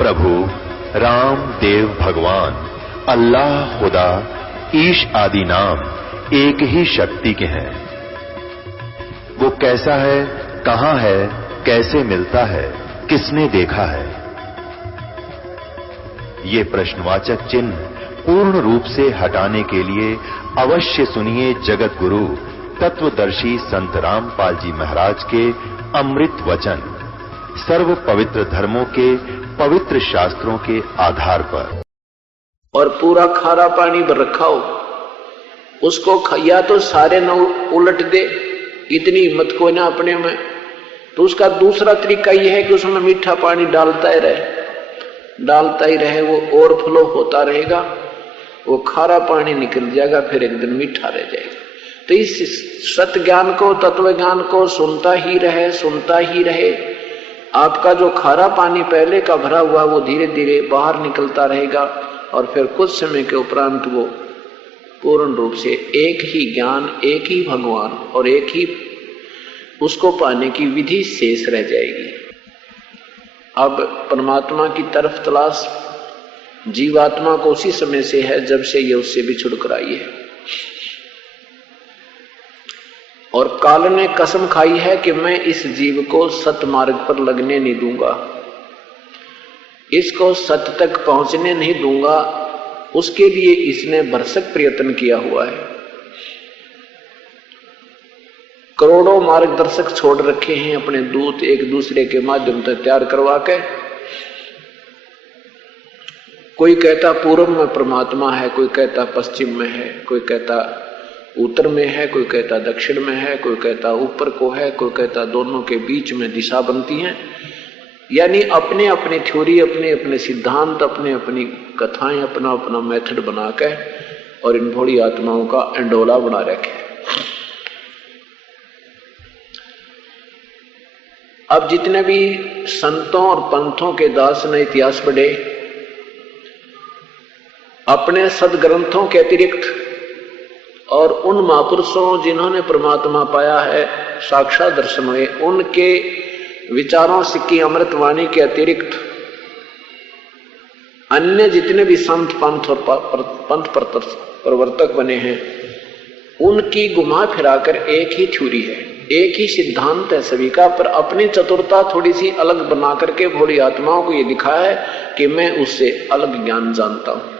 प्रभु राम देव भगवान अल्लाह खुदा ईश आदि नाम एक ही शक्ति के हैं। वो कैसा है, कहां है, कैसे मिलता है, किसने देखा है? ये प्रश्नवाचक चिन्ह पूर्ण रूप से हटाने के लिए अवश्य सुनिए जगत गुरु तत्वदर्शी संत रामपाल जी महाराज के अमृत वचन, सर्व पवित्र धर्मों के पवित्र शास्त्रों के आधार पर। और पूरा खारा पानी भर रखा हो, उसको या तो सारे न उलट दे, इतनी हिम्मत को ना अपने में, तो उसका दूसरा तरीका यह है कि उसमें मीठा पानी डालता ही रहे, वो ओवरफ्लो होता रहेगा, वो खारा पानी निकल जाएगा, फिर एक दिन मीठा रह जाएगा। तो इस सत्य ज्ञान को, तत्व ज्ञान को सुनता ही रहे। आपका जो खारा पानी पहले का भरा हुआ वो धीरे धीरे बाहर निकलता रहेगा और फिर कुछ समय के उपरांत वो पूर्ण रूप से एक ही ज्ञान, एक ही भगवान और एक ही उसको पाने की विधि शेष रह जाएगी। अब परमात्मा की तरफ तलाश जीवात्मा को उसी समय से है जब से ये उससे बिछुड़ कर आई है। और काल ने कसम खाई है कि मैं इस जीव को सत मार्ग पर लगने नहीं दूंगा, इसको सत्य तक पहुंचने नहीं दूंगा। उसके लिए इसने भरसक प्रयत्न किया हुआ है। करोड़ों मार्गदर्शक छोड़ रखे हैं अपने दूत, एक दूसरे के माध्यम से तैयार करवा के। कोई कहता पूर्व में परमात्मा है, कोई कहता पश्चिम में है, कोई कहता उत्तर में है, कोई कहता दक्षिण में है, कोई कहता ऊपर को है, कोई कहता दोनों के बीच में दिशा बनती है। यानी अपने अपने थ्योरी, अपने अपने सिद्धांत, अपने अपनी कथाएं, अपना अपना मेथड बना के और इन भोली आत्माओं का अंडोला बना रखे। अब जितने भी संतों और पंथों के दास ने इतिहास पढ़े, अपने सदग्रंथों के अतिरिक्त और उन महापुरुषों जिन्होंने परमात्मा पाया है, साक्षात दर्शन हुए, उनके विचारों से की अमृतवाणी के अतिरिक्त अन्य जितने भी संत पंथ और पंथ प्रवर्तक बने हैं, उनकी घुमा फिराकर एक ही थ्योरी है, एक ही सिद्धांत है सभी का, पर अपनी चतुरता थोड़ी सी अलग बना करके भोली आत्माओं को ये दिखाया है कि मैं उससे अलग ज्ञान जानता हूं।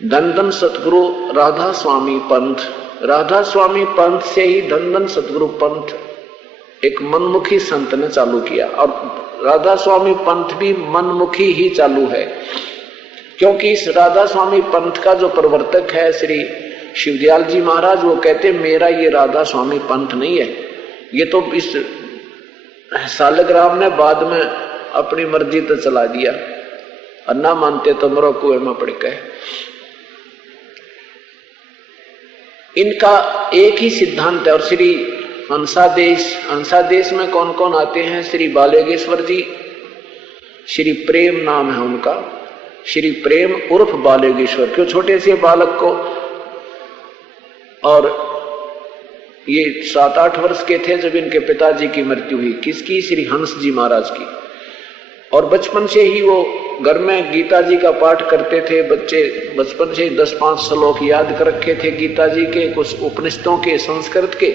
धन धन सतगुरु राधा स्वामी पंथ, राधा स्वामी पंथ से ही धन धन सतगुरु पंथ एक मनमुखी संत ने चालू किया। और राधा स्वामी पंथ भी मनमुखी ही चालू है, क्योंकि इस राधा स्वामी पंथ का जो प्रवर्तक है श्री शिवदयाल जी महाराज, वो कहते मेरा ये राधा स्वामी पंथ नहीं है, ये तो इस सालग्राम ने बाद में अपनी मर्जी तो चला दिया, और ना मानते तो मरो कुएं में पड़ गए। इनका एक ही सिद्धांत है। और श्री हंसादेश में कौन कौन आते हैं? श्री बालेगेश्वर जी, श्री प्रेम नाम है उनका, श्री प्रेम उर्फ बालेगेश्वर, क्यों छोटे से बालक को, और ये 7-8 वर्ष के थे जब इनके पिताजी की मृत्यु हुई। किसकी? श्री हंस जी महाराज की। और बचपन से ही वो घर में गीता जी का पाठ करते थे। बच्चे बचपन से 10-5 श्लोक याद कर रखे थे गीता जी के, कुछ उपनिषदों के, संस्कृत के।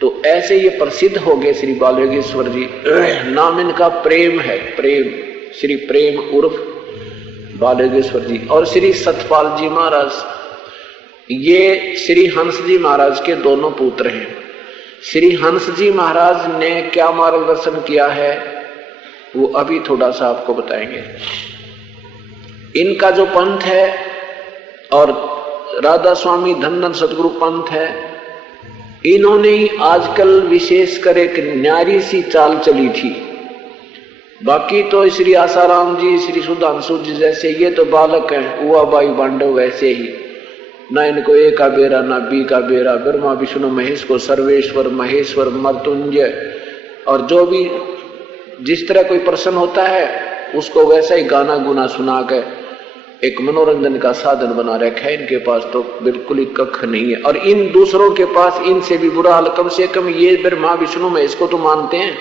तो ऐसे ये प्रसिद्ध हो गए श्री बालेगेश्वर जी। नाम इनका प्रेम है, प्रेम, श्री प्रेम उर्फ बालेगेश्वर जी। और श्री सतपाल जी महाराज, ये श्री हंस जी महाराज के दोनों पुत्र हैं। श्री हंस जी महाराज ने क्या मार्गदर्शन किया है वो अभी थोड़ा सा आपको बताएंगे। इनका जो पंथ है और राधा स्वामी धन धन सतगुरु पंथ है, इन्होंने ही आजकल विशेषकर एक न्यारी सी चाल चली थी। बाकी तो श्री आसाराम जी, श्री सुधांशु जी जैसे ये तो बालक हैं, हुआ बाई बांडव वैसे ही, ना इनको ए का बेरा ना बी का बेरा, ब्रह्मा विष्णु महेश को सर्वेश्वर महेश्वर मृत्युंजय, और जो भी जिस तरह कोई प्रश्न होता है उसको वैसा ही गाना गुना सुना के एक मनोरंजन का साधन बना रखा है। इनके पास तो बिल्कुल ही कख नहीं है। और इन दूसरों के पास इनसे भी बुरा हाल, कम से कम ये ब्रह्मा विष्णु महेश को तो मानते हैं,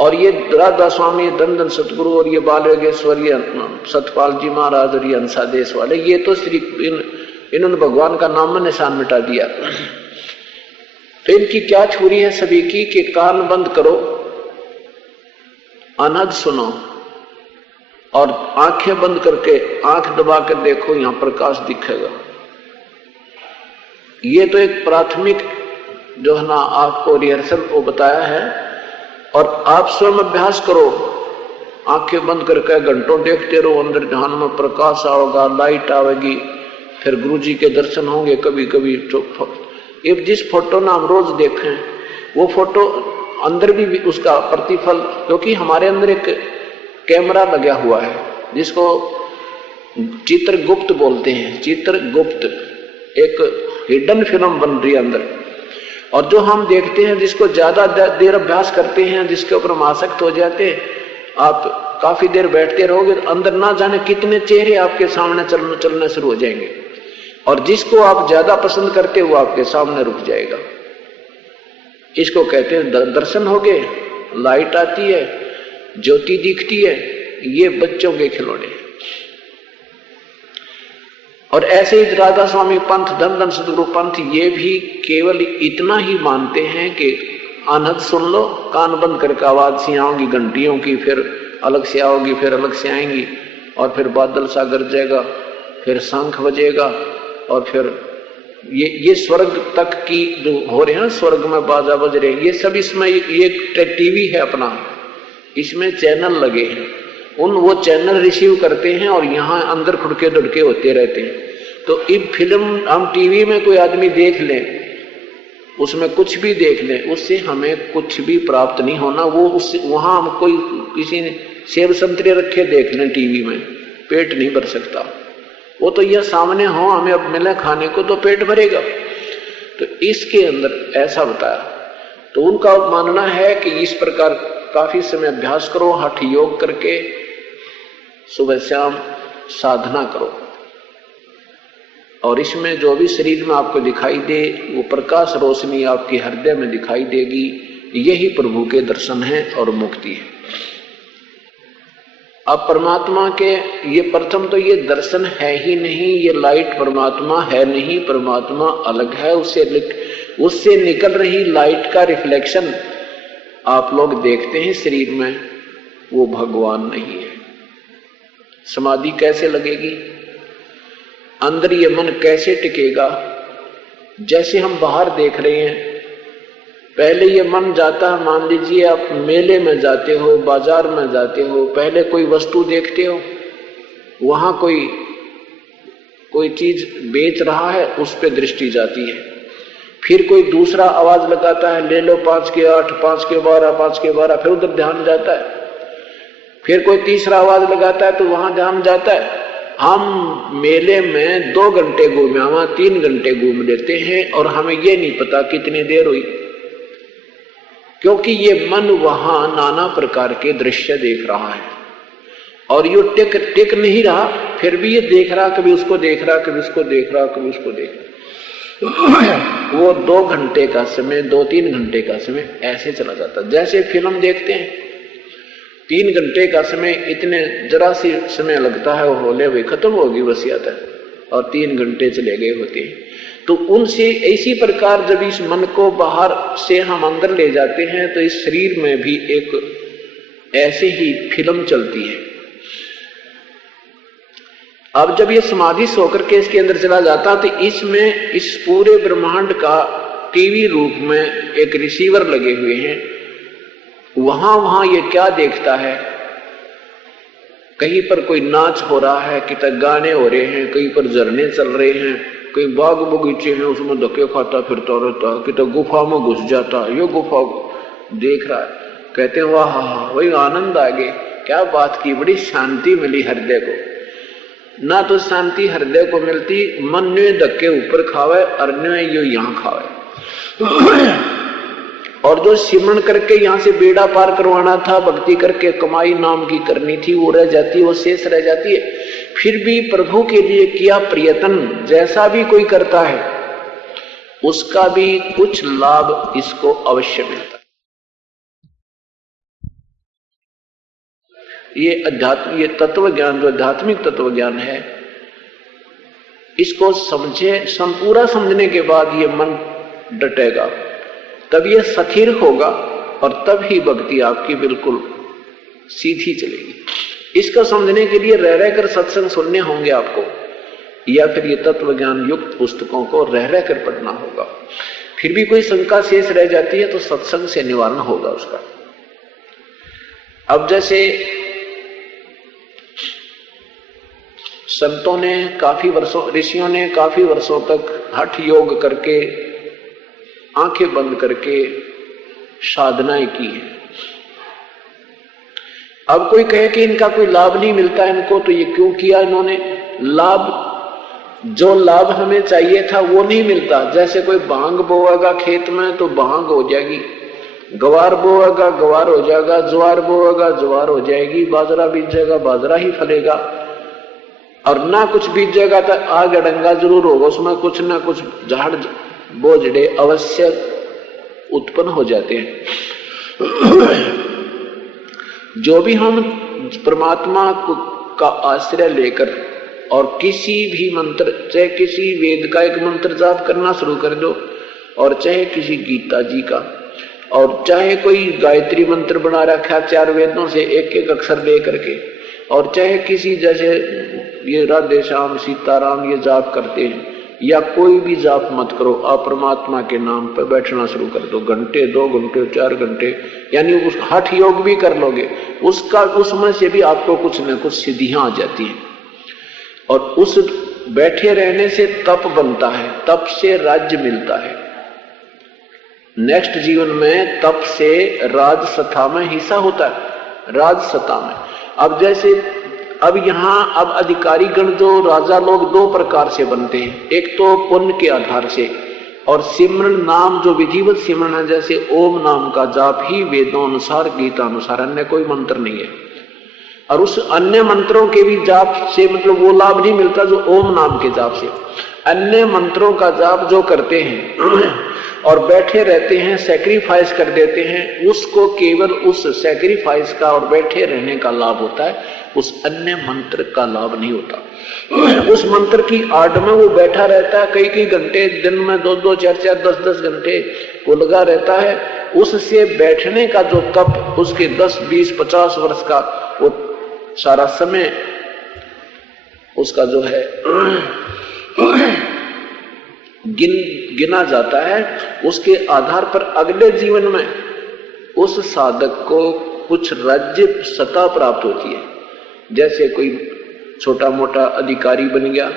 और ये राधा स्वामी, धन सतगुरु और ये बाल योगेश्वरी सतपाल जी महाराज और ये अंसादेश वाले, ये तो श्री इन्होंने भगवान का नाम में निशान मिटा दिया। तो इनकी क्या छुरी है सभी की कि कान बंद करो, अनहद सुनो और आंखें बंद करके आंख दबा कर देखो, यहां प्रकाश दिखेगा। ये तो एक प्राथमिक जो है ना आपको रिहर्सल वो बताया है, और आप स्वयं अभ्यास करो, आंखें बंद करके घंटों देखते रहो, अंदर ध्यान में प्रकाश आएगा, लाइट आवेगी, फिर गुरु जी के दर्शन होंगे। कभी कभी तो जिस फोटो ना हम रोज देखें वो फोटो अंदर भी उसका प्रतिफल, क्योंकि हमारे अंदर एक कैमरा लगा हुआ है जिसको चित्रगुप्त बोलते हैं। चित्रगुप्त एक हिडन फिल्म बन रही है अंदर, और जो हम देखते हैं, जिसको ज्यादा देर अभ्यास करते हैं, जिसके ऊपर हम आसक्त हो जाते हैं, आप काफी देर बैठते रहोगे तो अंदर ना जाने कितने चेहरे आपके सामने चलने शुरू हो जाएंगे, और जिसको आप ज्यादा पसंद करते हो आपके सामने रुक जाएगा। इसको कहते हैं दर्शन हो गए, लाइट आती है, ज्योति दिखती है, ये बच्चों के खिलौने। और ऐसे ही राधा स्वामी पंथ, धन सतगुरु पंथ, ये भी केवल इतना ही मानते हैं कि अनहद सुन लो, कान बंद करके आवाज सी आओगी घंटियों की, फिर अलग से आओगी, फिर अलग से आएंगी, और फिर बादल सा गरजेगा, फिर शंख बजेगा, और फिर ये स्वर्ग तक की जो हो रहे हैं, स्वर्ग में बाजा बज रहे हैं, ये सब इसमें ये टीवी है अपना, इसमें चैनल लगे हैं, वो चैनल रिसीव करते हैं और यहाँ अंदर खुड़के दुड़के होते रहते हैं। तो अब फिल्म हम टीवी में कोई आदमी देख लें, उसमें कुछ भी देख लें, उससे हमें कुछ भी प्राप्त नहीं होना। वो उससे वहां हम कोई किसी ने सेब संतरे रखे देख लें टीवी में, पेट नहीं भर सकता। वो तो यह सामने हो, हमें अब मिले खाने को तो पेट भरेगा। तो इसके अंदर ऐसा बताया। तो उनका मानना है कि इस प्रकार काफी समय अभ्यास करो, हठ योग करके सुबह शाम साधना करो, और इसमें जो भी शरीर में आपको दिखाई दे वो प्रकाश रोशनी आपके हृदय में दिखाई देगी। यही प्रभु के दर्शन है और मुक्ति है। अब परमात्मा के ये प्रथम तो ये दर्शन है ही नहीं, ये लाइट परमात्मा है नहीं, परमात्मा अलग है। उससे निकल रही लाइट का रिफ्लेक्शन आप लोग देखते हैं शरीर में, वो भगवान नहीं है। समाधि कैसे लगेगी, अंदर ये मन कैसे टिकेगा? जैसे हम बाहर देख रहे हैं, पहले ये मन जाता है, मान लीजिए आप मेले में जाते हो, बाजार में जाते हो, पहले कोई वस्तु देखते हो, वहां कोई चीज बेच रहा है, उस पे दृष्टि जाती है। फिर कोई दूसरा आवाज लगाता है, ले लो 5 के 8, 5 के 12, 5 के 12, फिर उधर ध्यान जाता है। फिर कोई तीसरा आवाज लगाता है तो वहां ध्यान जाता है। हम मेले में 2 घंटे घूमे, वहां 3 घंटे घूम लेते हैं और हमें ये नहीं पता कितनी देर हुई, क्योंकि ये मन वहां नाना प्रकार के दृश्य देख रहा है और ये टिक नहीं रहा, फिर भी ये देख रहा, कभी उसको देख रहा, कभी उसको देख रहा, कभी उसको देख रहा। वो 2 घंटे का समय, 2-3 घंटे का समय ऐसे चला जाता। जैसे फिल्म देखते हैं, 3 घंटे का समय इतने जरा सी समय लगता है, वो होले हुए खत्म होगी वसीयत है, और 3 घंटे चले गए होते हैं। तो उनसे इसी प्रकार जब इस मन को बाहर से हम अंदर ले जाते हैं, तो इस शरीर में भी एक ऐसे ही फिल्म चलती है। अब जब ये समाधि होकर के इसके अंदर चला जाता, तो इसमें इस पूरे ब्रह्मांड का टीवी रूप में एक रिसीवर लगे हुए हैं। वहां ये क्या देखता है, कहीं पर कोई नाच हो रहा है, कितने गाने हो रहे हैं, कहीं पर झरने चल रहे हैं, कई बाग बगीचे हैं, उसमें धक्के खाता फिरता रहता, कितने गुफा में घुस जाता, ये गुफा देख रहा है। कहते हैं वाह, वही आनंद आ गए, क्या बात की, बड़ी शांति मिली हृदय को। ना तो शांति हृदय को मिलती, मन ने धक्के ऊपर खावे और ने यो यहां खावे। और जो सिमरण करके यहां से बेड़ा पार करवाना था, भक्ति करके कमाई नाम की करनी थी, वो रह जाती है, वो शेष रह जाती है। फिर भी प्रभु के लिए किया प्रयत्न जैसा भी कोई करता है, उसका भी कुछ लाभ इसको अवश्य मिलता है। ये अध्यात्म, ये तत्व ज्ञान जो आध्यात्मिक तत्व ज्ञान है, इसको समझे, पूरा समझने के बाद ये मन डटेगा, तब ये स्थिर होगा और तब ही भक्ति आपकी बिल्कुल सीधी चलेगी। इसको समझने के लिए रह रहकर सत्संग सुनने होंगे आपको, या फिर ये तत्व ज्ञान युक्त पुस्तकों को रह रहकर पढ़ना होगा। फिर भी कोई शंका शेष रह जाती है तो सत्संग से निवारण होगा उसका। अब जैसे संतों ने काफी वर्षों, ऋषियों ने काफी वर्षों तक हठ योग करके, आंखें बंद करके साधनाएं की है। अब कोई कहे कि इनका कोई लाभ नहीं मिलता इनको, तो ये क्यों किया इन्होंने? लाभ, जो लाभ हमें चाहिए था वो नहीं मिलता। जैसे कोई भांग बोएगा खेत में तो भांग हो जाएगी, गवार बोएगा गवार हो जाएगा, ज्वार बोएगा ज्वार हो जाएगी, बाजरा बीजेगा बाजरा ही फलेगा, और ना कुछ बीजेगा तो आग अड़ंगा जरूर होगा, उसमें कुछ ना कुछ झाड़ बोझड़े अवश्य उत्पन्न हो जाते हैं। जो भी हम परमात्मा का आश्रय लेकर और किसी भी मंत्र, चाहे किसी वेद का एक मंत्र जाप करना शुरू कर दो, और चाहे किसी गीता जी का, और चाहे कोई गायत्री मंत्र बना रखा 4 वेदों से एक एक अक्षर ले करके, और चाहे किसी जैसे ये राधे श्याम सीताराम ये जाप करते हैं, या कोई भी जाप मत करो, आप परमात्मा के नाम पर बैठना शुरू कर दो, घंटे 2 घंटे 4 घंटे, यानी उस हठ योग भी कर लोगे, उसका उसमें से भी आपको कुछ न कुछ सिद्धियां आ जाती हैं। और उस बैठे रहने से तप बनता है, तप से राज्य मिलता है। नेक्स्ट जीवन में तप से राजसत्ता में हिस्सा होता है, राजसत्ता में। अब जैसे अब अधिकारी गण जो राजा लोग 2 प्रकार से बनते हैं, एक तो पुण्य के आधार से, और सिमरन नाम जो विधिवत सिमरन है, जैसे ओम नाम का जाप ही वेदों अनुसार गीता अनुसार, अन्य कोई मंत्र नहीं है। और उस अन्य मंत्रों के भी जाप से मतलब वो लाभ नहीं मिलता जो ओम नाम के जाप से। अन्य मंत्रों का जाप जो करते हैं और बैठे रहते हैं, सैक्रिफाइस कर देते हैं, उसको केवल उस सैक्रिफाइस का और बैठे रहने का लाभ होता है, उस अन्य मंत्र का लाभ नहीं होता। उस मंत्र की आड़ में वो बैठा रहता है कई घंटे, दिन में 2-2 4-4 10-10 घंटे वो लगा रहता है। उससे बैठने का जो तप, उसके 10-20-50 वर्ष का वो सारा समय उसका जो है गिना जाता है। उसके आधार पर अगले जीवन में उस साधक को कुछ राज्य सत्ता प्राप्त होती है। जैसे कोई छोटा मोटा अधिकारी बन गया,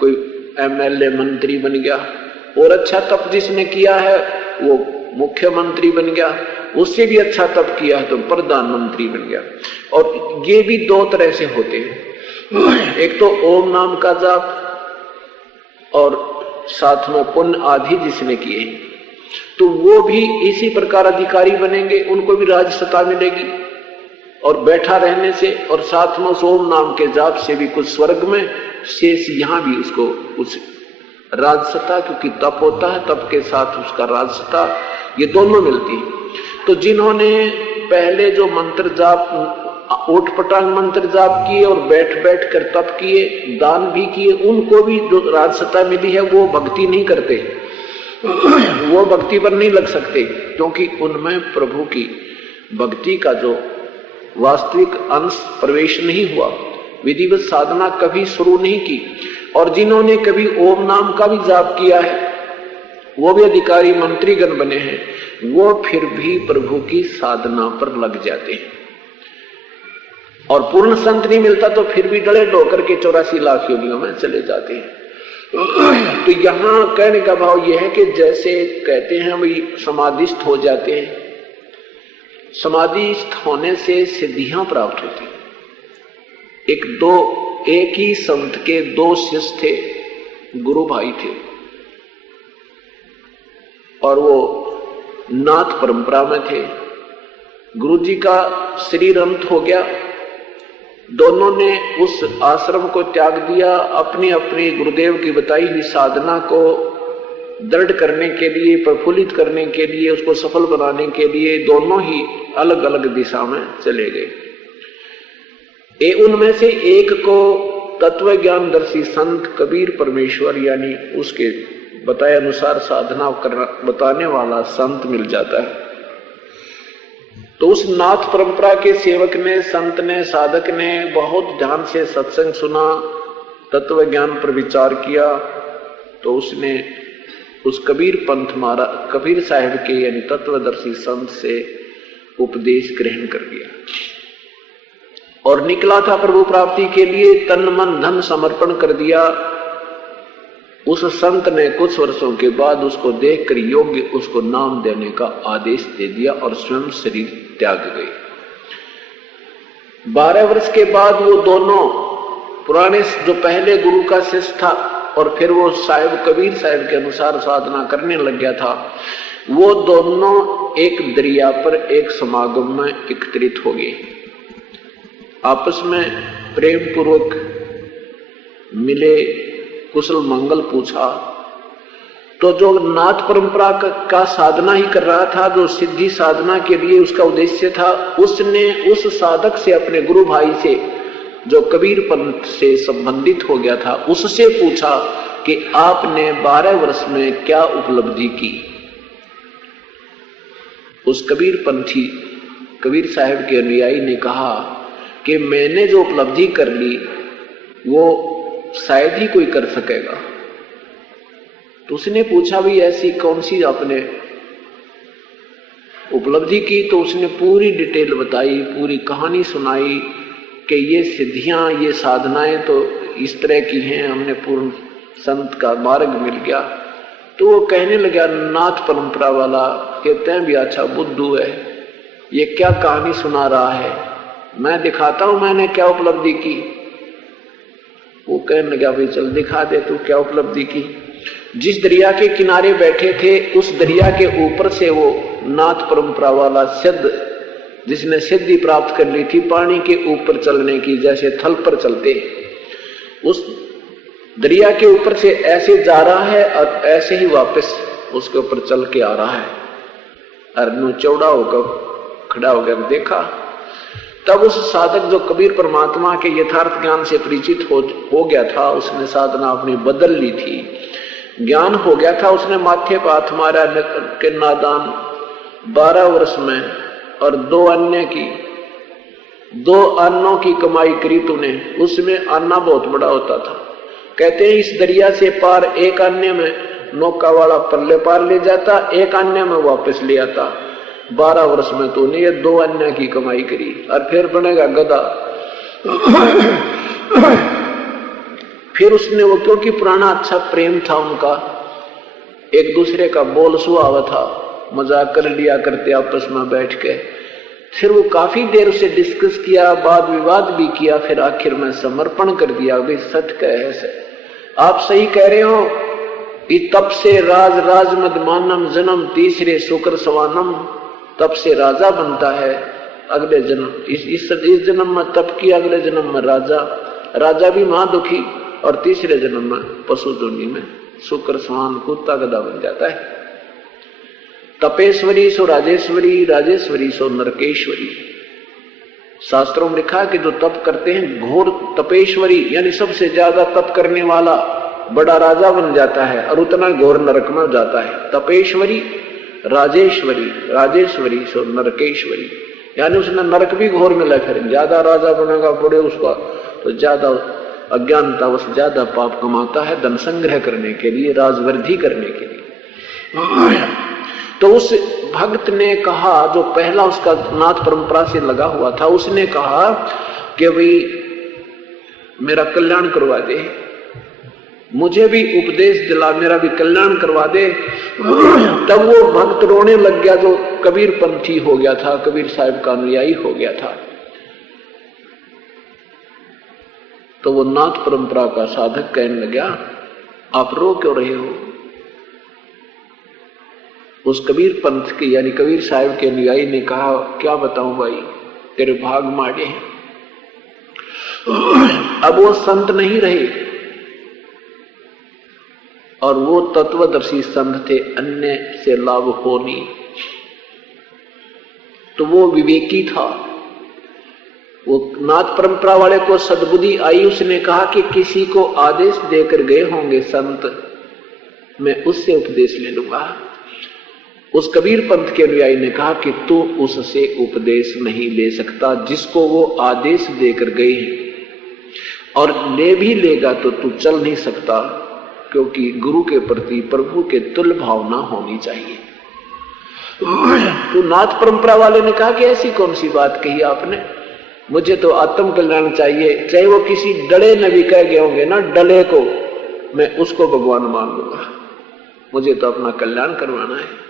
कोई एमएलए मंत्री बन गया, और अच्छा तप जिसने किया है वो मुख्यमंत्री बन गया, उससे भी अच्छा तप किया है तो प्रधानमंत्री बन गया। और ये भी 2 तरह से होते हैं, एक तो ओम नाम का जाप और साथ में पुण्य आदि जिसने किए, तो वो भी इसी प्रकार अधिकारी बनेंगे, उनको भी राजसत्ता मिलेगी। और बैठा रहने से और साथ में ओम नाम के जाप से भी कुछ स्वर्ग में, शेष यहां भी उसको कुछ राजसत्ता, क्योंकि तप होता है, तप के साथ उसका राजसत्ता, ये दोनों मिलती है। तो जिन्होंने पहले जो मंत्र जाप, ओटपटांग मंत्र जाप किए और बैठ कर तप किए, दान भी किए, उनको भी जो राजसत्ता मिली है वो भक्ति नहीं करते, वो भक्ति पर नहीं लग सकते, क्योंकि उनमें प्रभु की भक्ति का जो वास्तविक अंश प्रवेश नहीं हुआ, विधिवत साधना कभी शुरू नहीं की। और जिन्होंने कभी ओम नाम का भी जाप किया है, वो भी अधिकारी मंत्रीगण बने हैं, वो फिर भी प्रभु की साधना पर लग जाते हैं। और पूर्ण संत नहीं मिलता तो फिर भी डले डोकर के 84 लाख योनियों में चले जाते हैं। तो यहां कहने का भाव यह है कि जैसे कहते हैं वही समाधिस्थ हो जाते हैं, समाधिस्थ होने से सिद्धियां प्राप्त होती। एक ही संत के 2 शिष्य थे, गुरु भाई थे, और वो नाथ परंपरा में थे। गुरुजी का शरीर अंत हो गया, दोनों ने उस आश्रम को त्याग दिया, अपनी अपनी गुरुदेव की बताई हुई साधना को दृढ़ करने के लिए, प्रफुल्लित करने के लिए, उसको सफल बनाने के लिए दोनों ही अलग अलग दिशा में चले गए। उनमें से एक को तत्व ज्ञानदर्शी संत कबीर परमेश्वर यानी उसके बताए अनुसार साधना बताने वाला संत मिल जाता है। तो उस नाथ परंपरा के सेवक ने, संत ने, साधक ने बहुत ध्यान से सत्संग सुना, तत्व ज्ञान पर विचार किया, तो उसने उस कबीर पंथ महाराज कबीर साहिब के यानी तत्वदर्शी संत से उपदेश ग्रहण कर लिया और निकला था प्रभु प्राप्ति के लिए। तन मन धन समर्पण कर दिया। उस संत ने कुछ वर्षों के बाद उसको देखकर योग्य उसको नाम देने का आदेश दे दिया और स्वयं शरीर त्याग गए। 12 वर्ष के बाद वो दोनों पुराने जो पहले गुरु का शिष्य था और फिर वो साहिब कबीर साहिब के अनुसार साधना करने लग गया था, वो दोनों एक दरिया पर एक समागम में एकत्रित हो गए। आपस में प्रेम पूर्वक मिले, कुशल मंगल पूछा। तो जो नाथ परंपरा का साधना ही कर रहा था, जो सिद्धि साधना के लिए उसका उद्देश्य था, उसने उस साधक से, अपने गुरु भाई से जो कबीर पंथ से संबंधित हो गया था, उससे पूछा कि आपने 12 वर्ष में क्या उपलब्धि की। उस कबीर पंथी कबीर साहिब के अनुयायी ने कहा कि मैंने जो उपलब्धि कर ली वो शायद ही कोई कर सकेगा। तो उसने पूछा भी ऐसी कौन सी आपने उपलब्धि की? तो उसने पूरी डिटेल बताई, पूरी कहानी सुनाई कि ये सिद्धियां, ये साधनाएं तो इस तरह की हैं, हमने पूर्ण संत का मार्ग मिल गया। तो वो कहने लगा, नाथ परंपरा वाला कहते हैं भी अच्छा बुद्धू है, ये क्या कहानी सुना रहा है, मैं दिखाता हूं मैंने क्या उपलब्धि की। वो कहने लगा, भाई चल दिखा दे तू क्या उपलब्धि की। जिस दरिया के किनारे बैठे थे उस दरिया के ऊपर से वो नाथ परंपरा वाला सिद्ध, जिसने सिद्धि प्राप्त कर ली थी पानी के ऊपर चलने की, जैसे थल पर चलते, उस दरिया के ऊपर से ऐसे जा रहा है और ऐसे ही वापस उसके ऊपर चल के आ रहा है। अर्जुन चौड़ा होकर खड़ा होकर देखा। तब उस साधक जो कबीर परमात्मा के यथार्थ ज्ञान से परिचित हो गया था, उसने साधना अपनी बदल ली थी, ज्ञान हो गया था, उसने माथे पर हाथ मारा के नादान 12 वर्ष में और 2 अन्नों की कमाई करी तूने। उसमें अन्ना बहुत बड़ा होता था। कहते हैं इस दरिया से पार एक अन्य में नौका वाला पल्ले पार ले जाता, एक अन्य में वापस ले आता। 12 वर्ष में तूने ये 2 अन्य की कमाई करी और फिर बनेगा गधा। फिर उसने वो, क्योंकि पुराना अच्छा प्रेम था उनका, एक दूसरे का बोल सुहावा था, मजाक कर लिया करते आपस में बैठ के। फिर वो काफी देर से डिस्कस किया, वाद विवाद भी किया, फिर आखिर में समर्पण कर दिया। भाई सत्य कहे से आप सही कह रहे हो, तप से राज मद मानम जन्म तीसरे शुक्र सवानम, तप से राजा बनता है अगले जन्म, इस जन्म में तप किया, अगले जन्म में राजा भी महादुखी और तीसरे जन्म में पशु जोनी में शुक्र समान कुत्ता गधा बन जाता है। तपेश्वरी सो राजेश्वरी, राजेश्वरी सो नरकेश्वरी। शास्त्रों में लिखा है कि जो तप करते हैं घोर तपेश्वरी यानी सबसे ज्यादा तप करने वाला बड़ा राजा बन जाता है और उतना घोर नरक में जाता है। तपेश्वरी राजेश्वरी, राजेश्वरी सो नरकेश्वरी, यानी उसने नरक भी घोर मिला। फिर ज्यादा राजा बनेगा बड़े उसका तो ज्यादा अज्ञानता, उस ज्यादा पाप कमाता है धन संग्रह करने के लिए, राजवृद्धि करने के लिए। तो उस भक्त ने कहा, जो पहला उसका नाथ परंपरा से लगा हुआ था, उसने कहा कि भाई मेरा कल्याण करवा दे, मुझे भी उपदेश दिला, मेरा भी कल्याण करवा दे। तब वो भक्त रोने लग गया जो कबीर पंथी हो गया था, कबीर साहिब का अनुयायी हो गया था। तो वो नाथ परंपरा का साधक कहने लगा, आप रो क्यों रहे हो? उस कबीर पंथ के यानी कबीर साहिब के अनुयायी ने कहा, क्या बताऊं भाई, तेरे भाग माड़े हैं। अब वो संत नहीं रहे और वो तत्वदर्शी संत थे, अन्य से लाभ हो नहीं। तो वो विवेकी था, वो नाथ परंपरा वाले को सद्बुद्धि आई, उसने कहा कि किसी को आदेश देकर गए होंगे संत, मैं उससे उपदेश ले लूंगा। उस कबीर पंथ के अनुयायी ने कहा कि तू उससे उपदेश नहीं ले सकता जिसको वो आदेश देकर गए हैं, और ले भी लेगा तो तू चल नहीं सकता, क्योंकि गुरु के प्रति प्रभु के तुल्य भावना होनी चाहिए। तो नाथ परंपरा वाले ने कहा कि ऐसी कौन सी बात कही आपने, मुझे तो आत्म कल्याण चाहिए, चाहे वो किसी डले नबी कह गए होंगे ना, डले को मैं उसको भगवान मान लूंगा, मुझे तो अपना कल्याण करवाना है।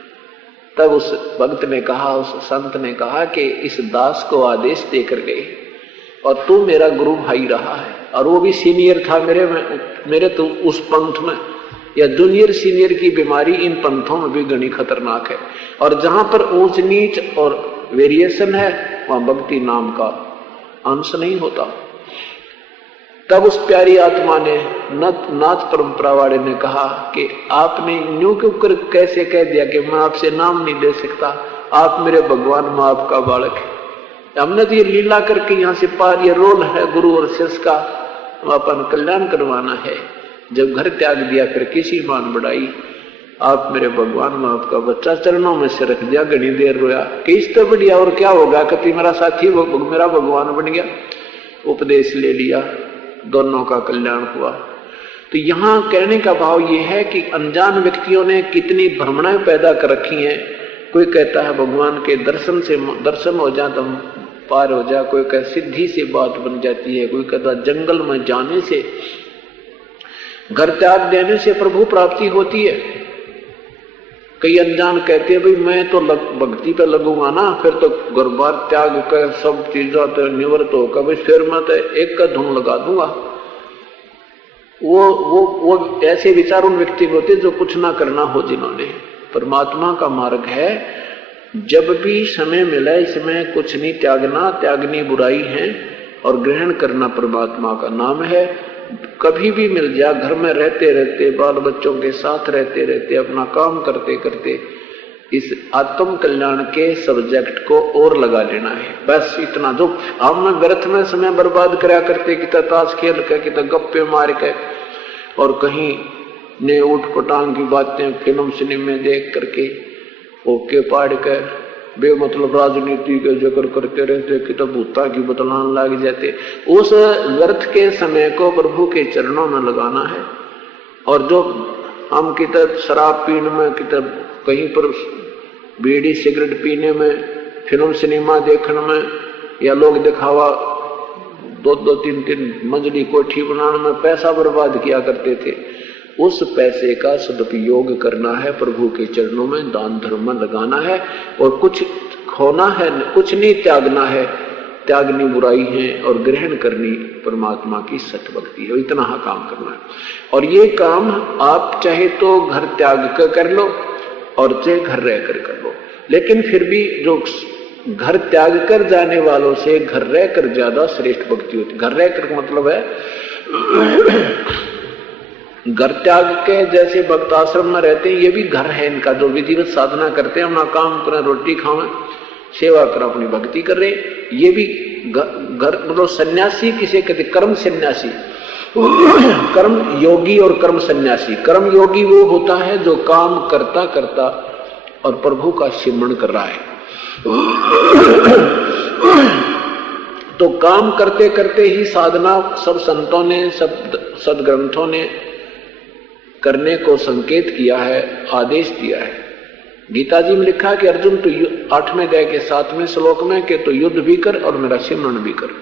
तब उस भक्त ने कहा, उस संत ने कहा कि इस दास को आदेश देकर गए और तू मेरा गुरु भाई रहा है, और वो भी सीनियर था मेरे तो उस पंथ में, या जूनियर सीनियर की बीमारी इन पंथों में भी घनी खतरनाक है, और जहां पर ऊंच नीच और वेरिएशन है वहां भक्ति नाम का अंश नहीं होता। तब उस प्यारी आत्मा ने नाथ परंपरा वाले ने कहा कि आपने न्यू क्यों कर कैसे कह दिया कि मैं आपसे नाम नहीं ले सकता, आप मेरे भगवान, मैं आपका बालक है। हमने तो ये लीला करके यहाँ से पार, ये रोल है गुरु और शिष्य का, अपन कल्याण करवाना है। जब घर त्याग दिया फिर किसी मान बढ़ाई, आप मेरे भगवान, मैं आपका बच्चा, चरणों में से रख दिया, घनी देर रोया कि इससे बढ़िया और क्या होगा, कभी मेरा साथी मेरा भगवान बन गया। उपदेश ले लिया, दोनों का कल्याण हुआ। तो यहाँ कहने का भाव ये है कि अनजान व्यक्तियों ने कितनी भ्रमणाएं पैदा कर रखी हैं। कोई कहता है भगवान के दर्शन हो जाए तो पार हो जाए, कोई कहता सिद्धि से बात बन जाती है, कोई कहता जंगल में जाने से, घर त्याग देने से प्रभु प्राप्ति होती है। कई अनजान कहते हैं भाई मैं तो भक्ति पे लगूंगा ना, फिर तो घर बार त्याग कर सब चीजों तो निवृत्त होकर भाई फिर मैं तो एक का धुन लगा दूंगा। वो ऐसे विचार उन व्यक्ति होते जो कुछ ना करना हो, जिन्होंने परमात्मा का मार्ग है। जब भी समय मिला इसमें कुछ नहीं त्यागना, त्यागनी बुराई है और ग्रहण करना परमात्मा का नाम है। कभी भी मिल जाए, घर में रहते रहते, बाल बच्चों के साथ रहते रहते, अपना काम करते करते इस आत्म कल्याण के सब्जेक्ट को और लगा लेना है, बस इतना। जो हम व्यर्थ में समय बर्बाद कराया करते, कि ताश खेल के, कि गप्पे मार के, और कहीं ने उठ पटांग की बातें फिल्म सिनेमा देख करके ओके पाड़ के बेमतलब राजनीति के जिक्र करते रहते, कि तो भूता की बतलान लग जाते। उस व्यर्थ के समय को प्रभु के चरणों में लगाना है। और जो हम कितब शराब पीने में, कितब कहीं पर बीड़ी सिगरेट पीने में, फिल्म सिनेमा देखने में, या लोग दिखावा 2-3 मंजिली कोठी बनाने में पैसा बर्बाद किया करते थे, उस पैसे का सदुपयोग करना है, प्रभु के चरणों में दान धर्म में लगाना है। और कुछ खोना है, कुछ नहीं त्यागना है, त्यागनी बुराई है और ग्रहण करनी परमात्मा की सत्य भक्ति है, इतना हा काम करना है। और ये काम आप चाहे तो घर त्याग कर लो और चाहे घर रहकर कर लो, लेकिन फिर भी जो घर त्याग कर जाने वालों से घर रहकर ज्यादा श्रेष्ठ भक्ति होती। घर रहकर का मतलब है घर त्याग के, जैसे भक्त आश्रम में रहते हैं, ये भी घर है इनका, जो विधिवत साधना करते हैं, अपना काम करें, रोटी खावें, सेवा करें, अपनी भक्ति कर रहे, ये भी घर। मतलब सन्यासी किसे कहते? कर्म सन्यासी, कर्म योगी और कर्म सन्यासी। कर्म योगी वो होता है जो काम करता करता और प्रभु का सिमरण कर रहा है। तो काम करते करते ही साधना सब संतों ने, सब सदग्रंथों ने करने को संकेत किया है, आदेश दिया है। गीता जी में लिखा है कि अर्जुन तो 8वें अध्याय के 7वें श्लोक में कि तो युद्ध भी कर और मेरा सिमरण भी कर।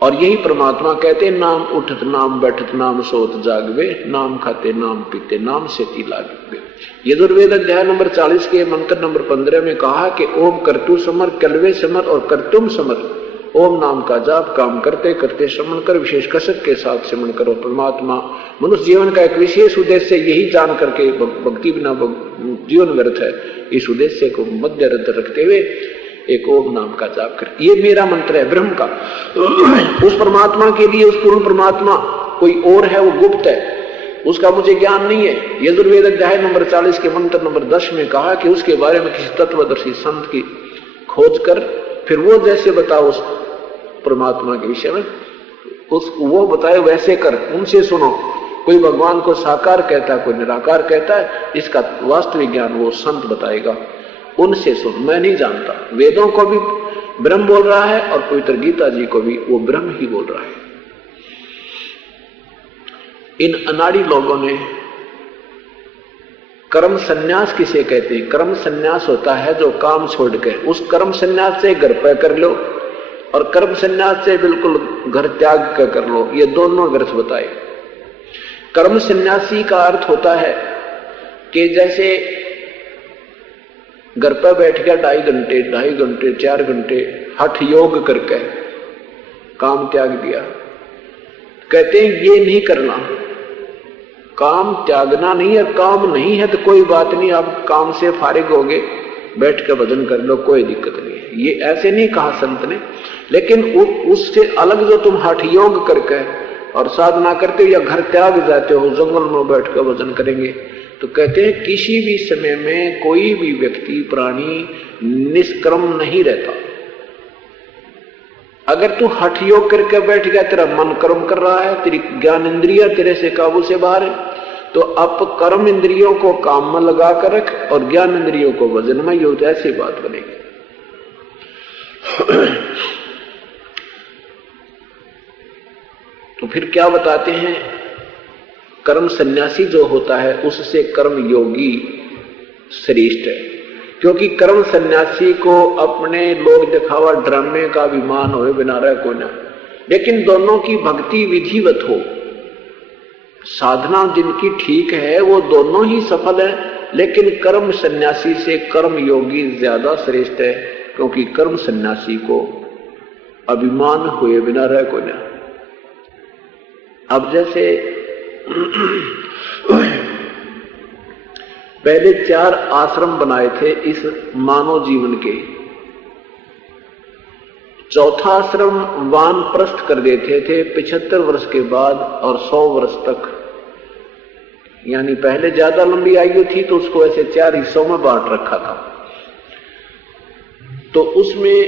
और यही परमात्मा कहते, नाम उठत नाम बैठत नाम सोत जागवे, नाम खाते नाम पीते नाम से ती लागवे। यजुर्वेद अध्याय नंबर 40 के मंत्र नंबर 15 में कहा कि ओम करतु समर, कलवे समर और करतुम समर। ओम नाम का जाप काम करते करते श्रवण कर, विशेष कसरत के साथ श्रवण करो। परमात्मा मनुष्य जीवन का एक विशेष उद्देश्य यही जान करके भक्ति बिना जीवन व्यर्थ है, इस उद्देश्य को मध्य रखते हुए एक ओम नाम का जाप कर। ये मेरा मंत्र है ब्रह्म का। उस परमात्मा के लिए, उस पूर्ण परमात्मा कोई और है, वो गुप्त है, उसका मुझे ज्ञान नहीं है। यजुर्वेद अध्याय नंबर 40 के मंत्र नंबर 10 में कहा कि उसके बारे में किसी तत्वदर्शी संत की खोज कर फिर वो जैसे बताओ उस परमात्मा के विषय में, वो बताए वैसे कर, उनसे सुनो। कोई भगवान को साकार कहता है, कोई निराकार कहता है, इसका वास्तविक ज्ञान वो संत बताएगा, उनसे सुन। मैं नहीं जानता। वेदों को भी ब्रह्म बोल रहा है और पवित्र गीता जी को भी वो ब्रह्म ही बोल रहा है। इन अनाड़ी लोगों ने कर्म संन्यास किसे कहते हैं? कर्म संन्यास होता है जो काम छोड़ के, उस कर्म संन्यास से घर पे कर लो और कर्म संन्यास से बिल्कुल घर त्याग कर लो, ये दोनों ग्रंथ बताए। कर्म संन्यासी का अर्थ होता है कि जैसे घर पर बैठ गया 2.5 घंटे 4 घंटे हठ योग करके काम त्याग दिया। कहते हैं ये नहीं करना, काम त्यागना नहीं है। काम नहीं है तो कोई बात नहीं, आप काम से फारिग होगे, बैठ के भजन कर लो, कोई दिक्कत नहीं है। ये ऐसे नहीं कहा संत ने, लेकिन उससे अलग जो तुम हठ योग करके और साधना करते हो या घर त्याग जाते हो, जंगल में बैठ कर भजन करेंगे, तो कहते हैं किसी भी समय में कोई भी व्यक्ति प्राणी निष्क्रम नहीं रहता। अगर तू हठ योग करके बैठ गया, तेरा मन कर्म कर रहा है, तेरी ज्ञान इंद्रिया तेरे से काबू से बाहर है, तो अब कर्म इंद्रियों को काम में लगा कर रख और ज्ञान इंद्रियों को भजन में, ये ऐसी बात बनेगी। तो फिर क्या बताते हैं? कर्म सन्यासी जो होता है उससे कर्म योगी श्रेष्ठ है, क्योंकि कर्म सन्यासी को अपने लोग दिखावा ड्रामे का अभिमान हो बिना रह को ना, लेकिन दोनों की भक्ति विधिवत हो, साधना जिनकी ठीक है वो दोनों ही सफल है। लेकिन कर्म सन्यासी से कर्म योगी ज्यादा श्रेष्ठ है, क्योंकि कर्म सन्यासी को अभिमान हुए बिना रह को ना। अब जैसे पहले 4 आश्रम बनाए थे इस मानव जीवन के, चौथा आश्रम वानप्रस्थ कर देते थे 75 वर्ष के बाद और 100 वर्ष तक, यानी पहले ज्यादा लंबी आयु थी तो उसको ऐसे 4 हिस्सों में बांट रखा था। तो उसमें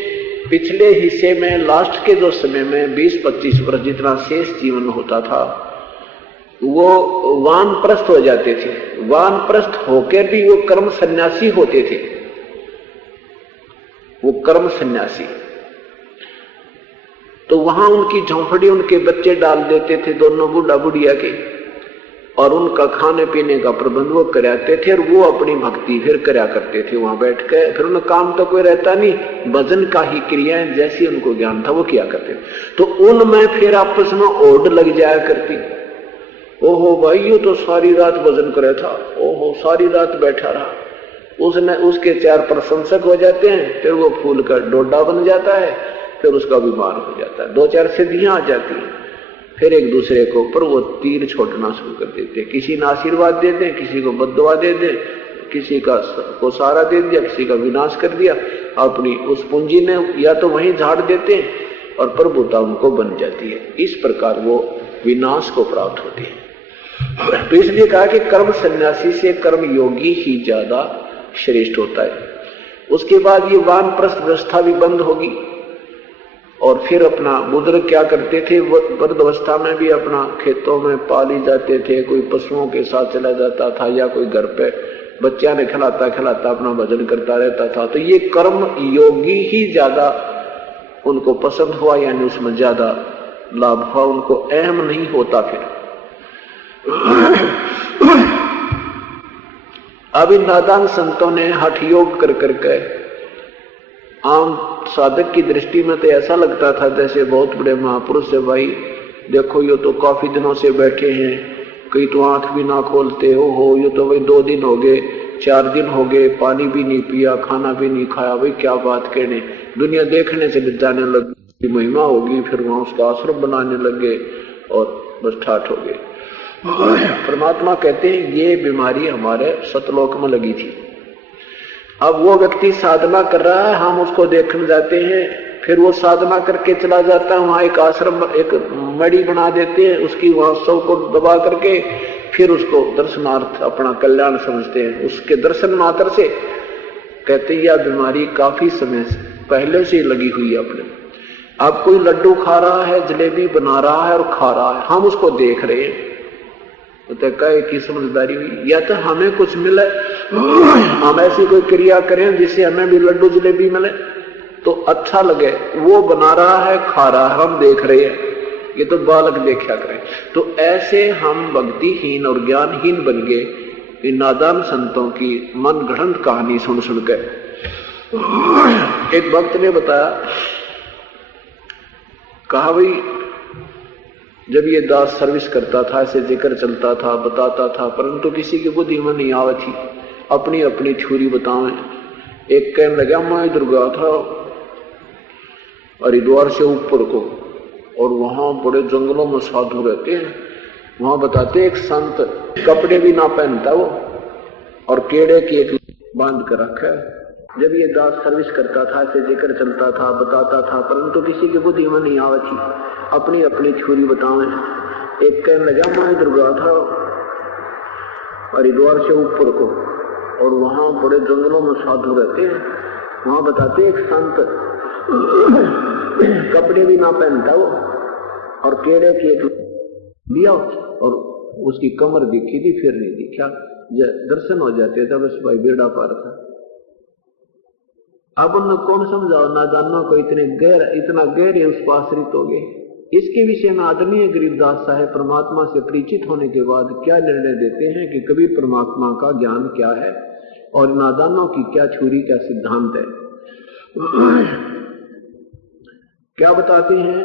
पिछले हिस्से में लास्ट के जो समय में 20-25 वर्ष जितना शेष जीवन होता था वो वानप्रस्थ हो जाते थे। वानप्रस्थ होकर भी वो कर्म सन्यासी होते थे, वो कर्म सन्यासी। तो वहां उनकी झोंपड़ी उनके बच्चे डाल देते थे, दोनों बूढ़ा बुढ़िया के, और उनका खाने पीने का प्रबंध वो कराते थे और वो अपनी भक्ति फिर करा करते थे वहां बैठ के। फिर उन्हें काम तो कोई रहता नहीं, भजन का ही क्रियाएं जैसी उनको ज्ञान था वो किया करते। तो उनमें फिर आपस में ओढ़ लग जाया करती, ओहो भाई ये तो सारी रात भजन करे था, ओहो सारी रात बैठा रहा, उसने उसके 4 प्रशंसक हो जाते हैं, फिर वो फूल का डोडा बन जाता है, फिर उसका बीमार हो जाता है, 2-4 सिद्धियां आ जाती हैं, फिर एक दूसरे के ऊपर वो तीर छोड़ना शुरू कर देते हैं। किसी ने आशीर्वाद दे दे, किसी को बद्दुआ दे दे, किसी को सहारा दे दिया, किसी का विनाश कर दिया, अपनी उस पूंजी ने या तो वहीं झाड़ देते हैं और प्रभुता उनको बन जाती है। इस प्रकार वो विनाश को प्राप्त होती है। तो इसलिए कहा कि कर्म सन्यासी से कर्म योगी ही ज्यादा श्रेष्ठ होता है। उसके बाद ये वानप्रस्थ व्यवस्था भी बंद होगी और फिर अपना बुजुर्ग क्या करते थे, वृद्धावस्था में भी अपना खेतों में पाली जाते थे, कोई पशुओं के साथ चला जाता था या कोई घर पे बच्चा ने खिलाता खिलाता अपना भजन करता रहता था। तो ये कर्म योगी ही ज्यादा उनको पसंद हुआ, यानी उसमें ज्यादा लाभ हुआ, उनको अहम नहीं होता। फिर अब इन नादान संतों ने हठ योग कर करके आम साधक की दृष्टि में तो ऐसा लगता था जैसे बहुत बड़े महापुरुष है। भाई देखो ये तो काफी दिनों से बैठे हैं, कई तो आंख भी ना खोलते हो, ये तो भाई 2 दिन हो गए, 4 दिन हो गए, पानी भी नहीं पिया, खाना भी नहीं खाया, भाई क्या बात कहने। दुनिया देखने से जाने लगी, महिमा होगी, फिर वहां उसका आश्रम बनाने लगे और बस ठाठ हो गए। परमात्मा कहते हैं ये बीमारी हमारे सतलोक में लगी थी। अब वो व्यक्ति साधना कर रहा है, हम उसको देखने जाते हैं, फिर वो साधना करके चला जाता है, वहां एक आश्रम एक मड़ी बना देते हैं, उसकी वहां सब को दबा करके फिर उसको दर्शनार्थ अपना कल्याण समझते हैं। उसके दर्शन मात्र से कहते हैं यह बीमारी काफी समय पहले से लगी हुई है अपने। अब कोई लड्डू खा रहा है, जलेबी बना रहा है और खा रहा है, हम उसको देख रहे हैं, तो कहे की समझदारी हुई। या तो हमें कुछ मिले, हम ऐसी कोई क्रिया करें जिससे हमें भी लड्डू जलेबी मिले तो अच्छा लगे। वो बना रहा है, खा रहा है, हम देख रहे हैं, ये तो बालक देखा करें। तो ऐसे हम भक्तिहीन और ज्ञानहीन बन गए इन नादान संतों की मन गढ़ंत कहानी सुन सुनकर। एक भक्त ने बताया, कहा भाई जब ये दास सर्विस करता था, ऐसे जिक्र चलता था, बताता था, परंतु किसी की बुद्धि में नहीं आवत थी, अपनी अपनी थ्योरी बतावें। एक कहने लगा, मैं इधर गया था हरिद्वार से ऊपर को, और वहां बड़े जंगलों में साधु रहते हैं, वहां बताते एक संत कपड़े भी ना पहनता वो, और केड़े की एक बांध कर रखा है। जब ये दास सर्विस करता था, ऐसे जिक्र चलता था, बताता था, परंतु किसी की बुद्धि में नहीं आवत थी, अपनी अपनी थ्योरी बतावें। एक कहने लगा, मैं इधर गया था हरिद्वार से ऊपर को, और वहां बड़े जंगलों में साधु रहते हैं, वहां बताते एक संत कपड़े भी ना पहनता वो, और केड़े की एक लिया, और उसकी कमर दिखी थी, फिर नहीं दिखा, दर्शन हो जाते थे, बस भाई बेड़ा पार था। अब उन्हें कौन समझाओ, नादानों को इतना गहरे उस पर आश्रित हो गए। इसके विषय में आदरणीय गरीबदास साहब परमात्मा से परिचित होने के बाद क्या निर्णय देते हैं कि कभी परमात्मा का ज्ञान क्या है और नादानों की क्या थ्योरी, क्या सिद्धांत है। क्या बताते हैं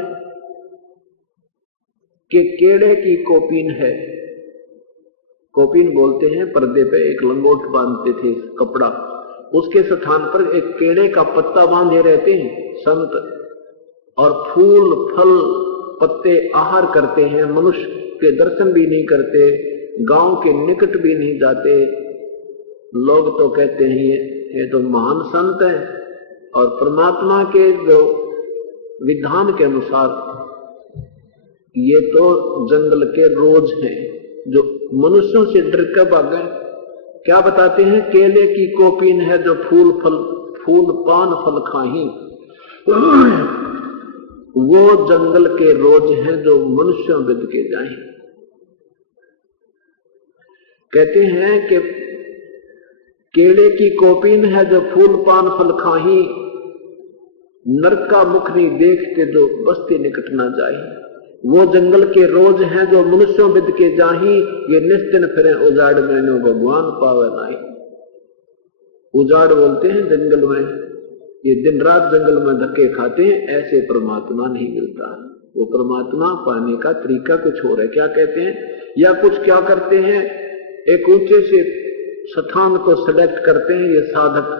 कि केड़े की कोपीन है, कोपीन बोलते हैं, पर्दे पे एक लंगोट बांधते थे कपड़ा, उसके स्थान पर एक केड़े का पत्ता बांधे रहते हैं संत, और फूल फल पत्ते आहार करते हैं, मनुष्य के दर्शन भी नहीं करते, गांव के निकट भी नहीं जाते। लोग तो कहते हैं ये तो महान संत है, और परमात्मा के जो विधान के अनुसार ये तो जंगल के रोज हैं जो मनुष्यों से डर कर भागे। क्या बताते हैं, केले की कोपीन है जो फूल पान फल खाही, वो जंगल के रोज हैं जो मनुष्यों बिद के जाएं। कहते हैं कि केले की कोपीन है जो फूल पान फल खाही, नरक का मुख नहीं देखते जो बस्ती निकट ना जाए। वो जंगल के रोज हैं जो मनुष्यों बिद के जाही, ये निस्दिन फिरे उजाड़ में नो भगवान पावे नाई। उजाड़ बोलते हैं जंगल में, ये दिन रात जंगल में धक्के खाते हैं, ऐसे परमात्मा नहीं मिलता। वो परमात्मा पाने का तरीका कुछ और है। क्या कहते हैं, या कुछ क्या करते हैं, एक ऊंचे से स्थान को सिलेक्ट करते हैं ये साधक,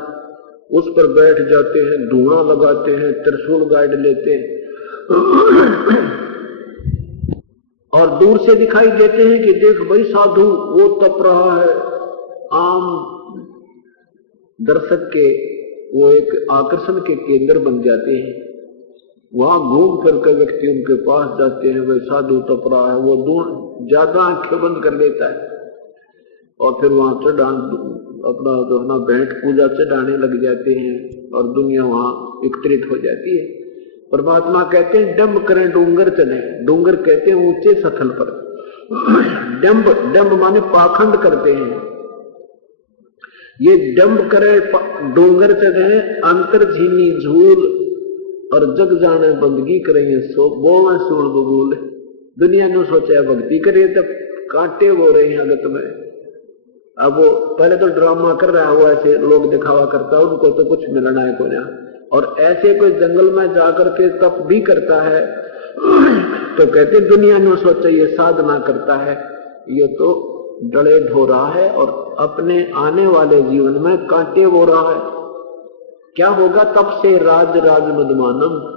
उस पर बैठ जाते हैं, धुआं लगाते हैं, त्रिशूल गाइड लेते हैं और दूर से दिखाई देते हैं कि देख भाई साधु वो तप रहा है। आम दर्शक के वो एक आकर्षण के केंद्र बन जाते हैं, वहां घूम फिर कर व्यक्ति उनके पास जाते हैं, वह साधु तप रहा है, वो दूर ज्यादा आंखें बंद कर लेता है और फिर वहां चढ़ा अपना जो है ना भेंट पूजा चढ़ाने लग जाते हैं और दुनिया वहां एकत्रित हो जाती है। परमात्मा कहते हैं डंब करें डूंगर चले, डूंगर कहते हैं ऊंचे सथल पर, डंब माने पाखंड करते हैं। ये डंब करे डूंगर चढ़े, अंतर झीनी झूल और जग जाने बंदगी करेंगे सो बोला सूल बबूल। दुनिया ने सोचा भक्ति करे तब कांटे हो रहे हैं अगत में। अब वो पहले तो ड्रामा कर रहा हुआ, ऐसे लोग दिखावा करता है, उनको तो कुछ मिलना है कोई ना, और ऐसे कोई जंगल में जाकर के तप भी करता है तो कहते दुनिया ने सोचा ये साधना करता है, ये तो डले ढो रहा है और अपने आने वाले जीवन में कांटे हो रहा है। क्या होगा, तब से राज मदमानम।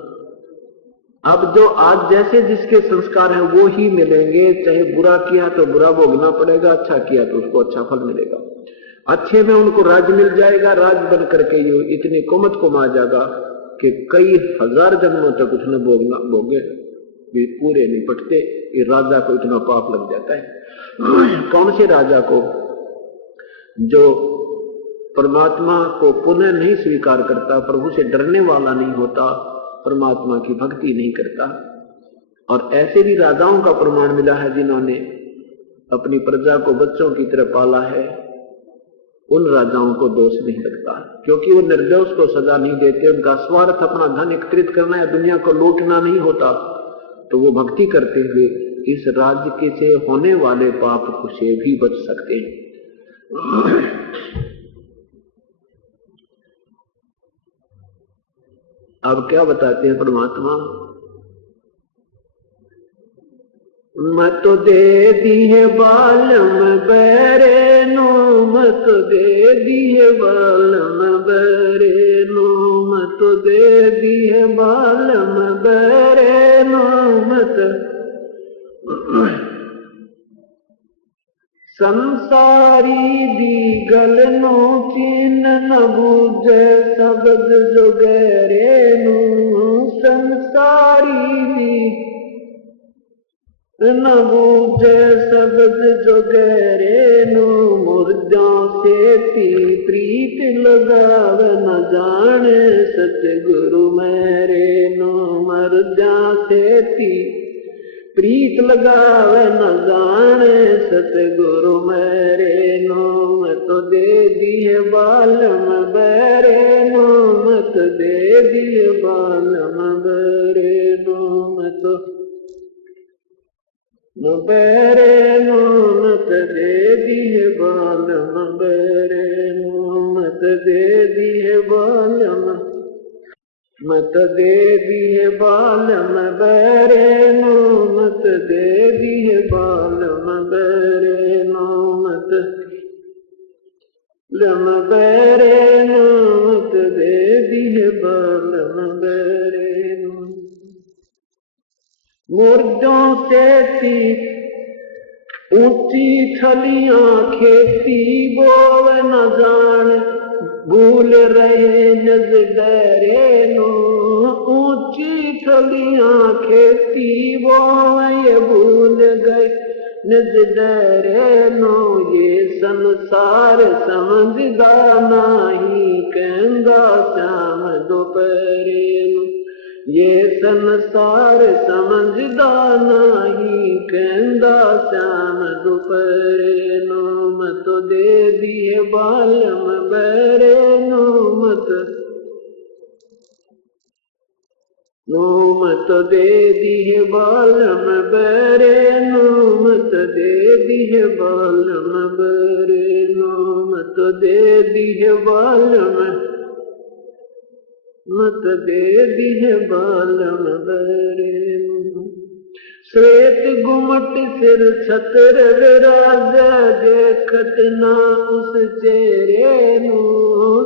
अब जो आज जैसे जिसके संस्कार हैं वो ही मिलेंगे, चाहे बुरा किया तो बुरा भोगना पड़ेगा, अच्छा किया तो उसको अच्छा फल मिलेगा। अच्छे में उनको राज मिल जाएगा, राज बन करके ये इतनी कुमत को मा जाएगा कि कई हजार जन्मों तक उसने भोगे भी पूरे नहीं पटते। ये राजा को इतना पाप लग जाता है। कौन से राजा को, जो परमात्मा को पुनः नहीं स्वीकार करता, प्रभु से डरने वाला नहीं होता, परमात्मा की भक्ति नहीं करता। और ऐसे भी राजाओं का प्रमाण मिला है जिन्होंने अपनी प्रजा को बच्चों की तरह पाला है, उन राजाओं को दोष नहीं लगता, क्योंकि वो निर्दोष को सजा नहीं देते। उनका स्वार्थ अपना धन एकत्रित करना या दुनिया को लूटना नहीं होता, तो वो भक्ति करते हुए इस राज्य के से होने वाले पाप से भी बच सकते हैं। अब क्या बताते हैं परमात्मा? मत दे दिए बालम बेरे नो, मत दे दिए बालम बेरे नो, मत दे दिए बालम बेरे नो, मत संसारी दी गल नो चीन न बूझे शब्द जो गहरे नो, संसारी दी न बूझे शब्द जो गहरे नो, मुर्दा से प्रीत लगाव न जाने सतगुरु मेरे नो, मुर्दा से प्रीत लगाव न जाने सतगुरु मेरे नो, मत दे दिए बालम बेरे नो, मत दे दिए बालम बेरे नो, मत बेरे नो, मत दे दिए बालम बेरे नो, मत दे दिए बालम, मत दे दिए बालम बेरे नो, मत दे दिए बालम बेरे नो, मत लम बेरे नो, मत दे दिए बालम बेरे नो। मुर्दों से ऊंची थलियां खेती बोव न जान, भूल रहे नज डरे नो, ऊंची थलियां खेती बोव ये भूल गए निज डरे नो, ये संसार समझदा नहीं कहंदा श्याम दोपहरे नो, ये संसार समझदा नहीं कहंदा श्याम दोपहरे नो, मत दे दिए बालम बेरे नो, मत दे दिए बालम बेरे नो, मत दे दिए बालम बेरे नो, मत दे दिए बालम, मत दे दिए बालम बेरे नो। श्वेत गुमट सिर छत्र विराज, देखत ना उस चेहरे नो,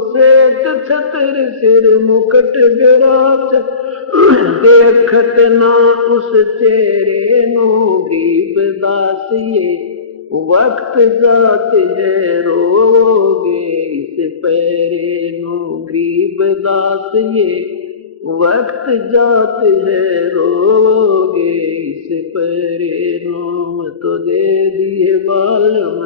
श्वेत छत्र सिर मुकुट विराज, देखत ना उस चेहरे नो, गरीब दास ये वक्त जात है रोगे इस पैरे नो, गरीब दास ये वक्त जात है रोगे इस पैरे नो, मत दे दिए बालम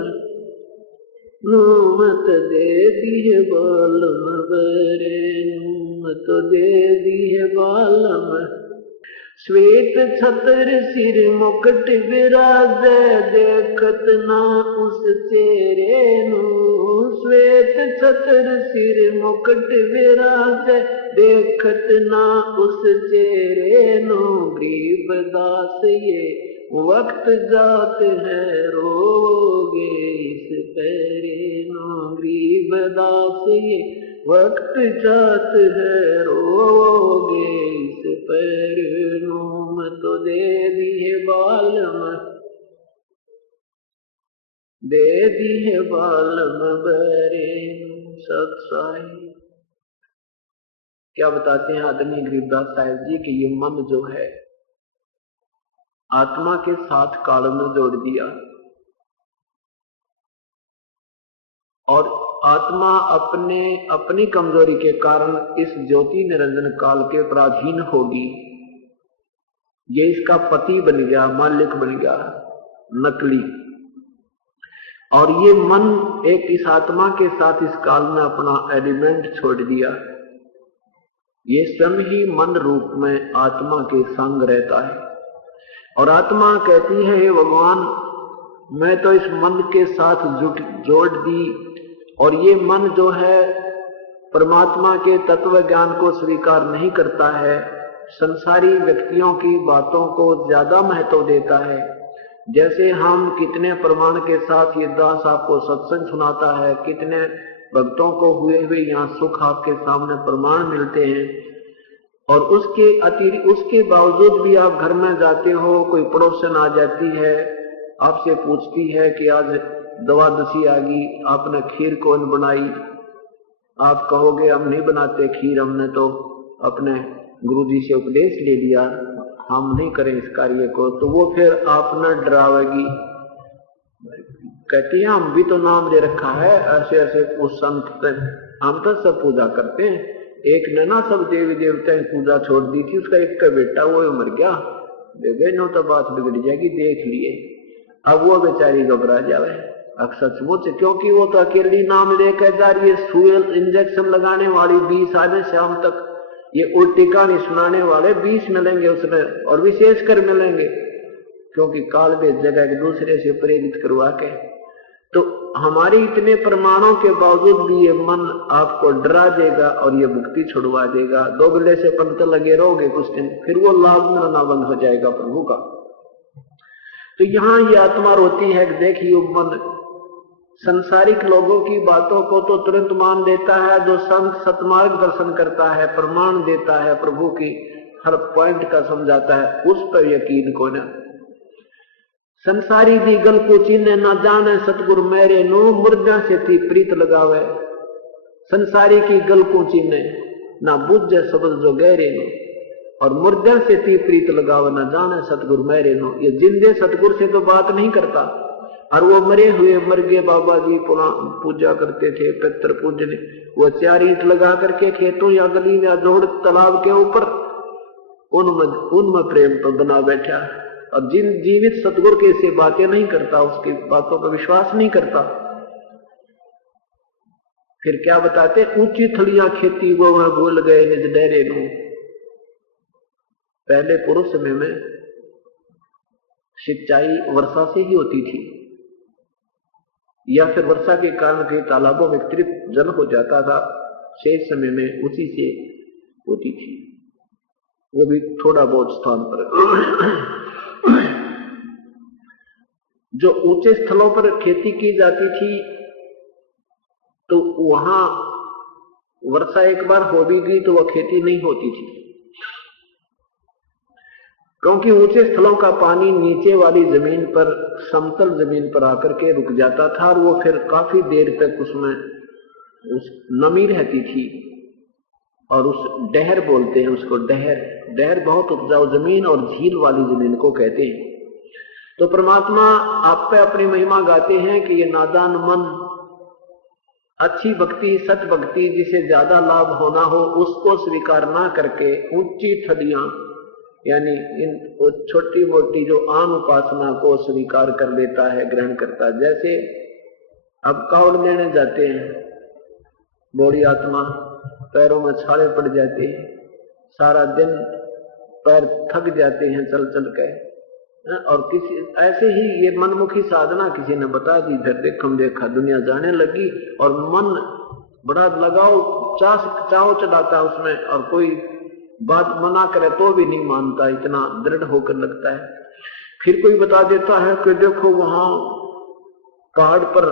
नो, मत दे दिए बालम बेरे नो, मत दे दिए बालम। श्वेत छत्र सिर मुकुट विराज, देखत ना उस चेहरे नो, श्वेत छत्र सिर मुकुट विराज, देखत ना उस चेहरे नो, गरीब दास ये वक्त जात है रोगे इस पैरे नो, गरीब दास ये वक्त जात है रोगे इस पैरे नो, मत दे दिए बालम, दे दिए बालम बेरे नो। सत्साई क्या बताते हैं आदरणीय गरीबदास साहिब जी कि ये मन जो है आत्मा के साथ काल में जोड़ दिया, और आत्मा अपनी कमजोरी के कारण इस ज्योति निरंजन काल के पराधीन होगी। ये इसका पति बन गया, मालिक बन गया, नकली। और ये मन एक इस आत्मा के साथ इस काल में अपना एलिमेंट छोड़ दिया। ये स्वयं ही मन रूप में आत्मा के संग रहता है और आत्मा कहती है, हे भगवान, मैं तो इस मन के साथ जोड़ दी और ये मन जो है परमात्मा के तत्व ज्ञान को स्वीकार नहीं करता है, संसारी व्यक्तियों की बातों को ज्यादा महत्व देता है। जैसे हम कितने प्रमाण के साथ ये दास आपको सत्संग सुनाता है, कितने भक्तों को हुए हुए यहाँ सुख आपके सामने प्रमाण मिलते हैं, और उसके बावजूद भी आप घर में जाते हो, कोई पड़ोसन आ जाती है, आपसे पूछती है कि आज दवा दसी आ गई, आपने खीर कौन बनाई? आप कहोगे हम नहीं बनाते खीर, हमने तो अपने गुरुजी से उपदेश ले लिया, हम नहीं करें इस कार्य को। तो वो फिर आप न डरावेगी, कहती है हम भी तो नाम दे रखा है ऐसे ऐसे उस संत, हम तो सब पूजा करते हैं। एक ने ना सब देवी देवता की पूजा छोड़ दी थी, उसका एक का बेटा वो मर गया, नो तो बात बिगड़ जाएगी, देख लिए। अब वो बेचारी घबरा जावे सचमुच, क्योंकि वो तो अकेली नाम लेकर जा रही है। सुई इंजेक्शन लगाने वाली 20 आने शाम तक, ये उल्टी कहानी सुनाने वाले 20 मिलेंगे उसमें, और विशेषकर मिलेंगे, क्योंकि काल भी जगह एक दूसरे से प्रेरित करवा के। तो हमारे इतने प्रमाणों के बावजूद भी ये मन आपको डरा देगा और ये मुक्ति छुड़वा देगा। 2 गले से पंत लगे रहोगे कुछ दिन, फिर वो लाभ मिलना बंद हो जाएगा प्रभु का। तो यहाँ ये आत्मा रोती है कि देखिए मन संसारिक लोगों की बातों को तो तुरंत मान देता है, जो संत सतमार्ग दर्शन करता है, प्रमाण देता है, प्रभु की हर पॉइंट का समझाता है, उस पर यकीन को न। संसारी दी गल को चिन्ह न जाने सतगुरु मेरे नो, मुर्दा से थी प्रीत लगावे। संसारी की गल को चिन्ह ना बुझे शब्द जो गहरे नो, और मुर्दा से थी प्रीत लगावे न जाने सतगुरु मेरे नो। ये जिंदे सतगुरु से तो बात नहीं करता, और वो मरे हुए मर गए बाबा जी पूजा करते थे, पितर पूजने, वो 4 ईंट लगा करके खेतों या गली या जोड़ तालाब के ऊपर उनमें प्रेम तो बना बैठा। और जिन जीवित सतगुरु के से बातें नहीं करता, उसकी बातों पर विश्वास नहीं करता, फिर क्या बताते, ऊंची थड़ियां खेती वो वहां भूल गए निज डेरे नो। पहले पुरुष समय में सिंचाई वर्षा से ही होती थी, या फिर वर्षा के कारण के तालाबों में तृप्त जल हो जाता था, शेष समय में उसी से होती थी, वो भी थोड़ा बहुत स्थान पर। जो ऊंचे स्थलों पर खेती की जाती थी, तो वहां वर्षा एक बार हो भी गई तो वह खेती नहीं होती थी, क्योंकि ऊंचे स्थलों का पानी नीचे वाली जमीन पर, समतल जमीन पर आकर के रुक जाता था, और वो फिर काफी देर तक उसमें नमी रहती थी। और उस डहर बोलते हैं उसको, डहर बहुत उपजाऊ जमीन और झील वाली जमीन को कहते हैं। तो परमात्मा आप पे अपनी महिमा गाते हैं कि ये नादान मन अच्छी भक्ति, सत भक्ति, जिसे ज्यादा लाभ होना हो उसको स्वीकार ना करके ऊंची ठडियां यानी इन छोटी मोटी जो आम उपासना को स्वीकार कर लेता है, ग्रहण करता है। जैसे अब कावड़ लेने जाते हैं, बूढ़ी आत्मा, पैरों में छाले पड़ जाते हैं, सारा दिन पैर थक जाते हैं चल चल के, और किसी ऐसे ही ये मनमुखी साधना किसी ने बता दी, इधर देखा दुनिया जाने लगी, और मन बड़ा लगाओ चाव चढ़ाता उसमें, और कोई बात मना करे तो भी नहीं मानता, इतना दृढ़ होकर लगता है। फिर कोई बता देता है कि देखो वहां पहाड़ पर,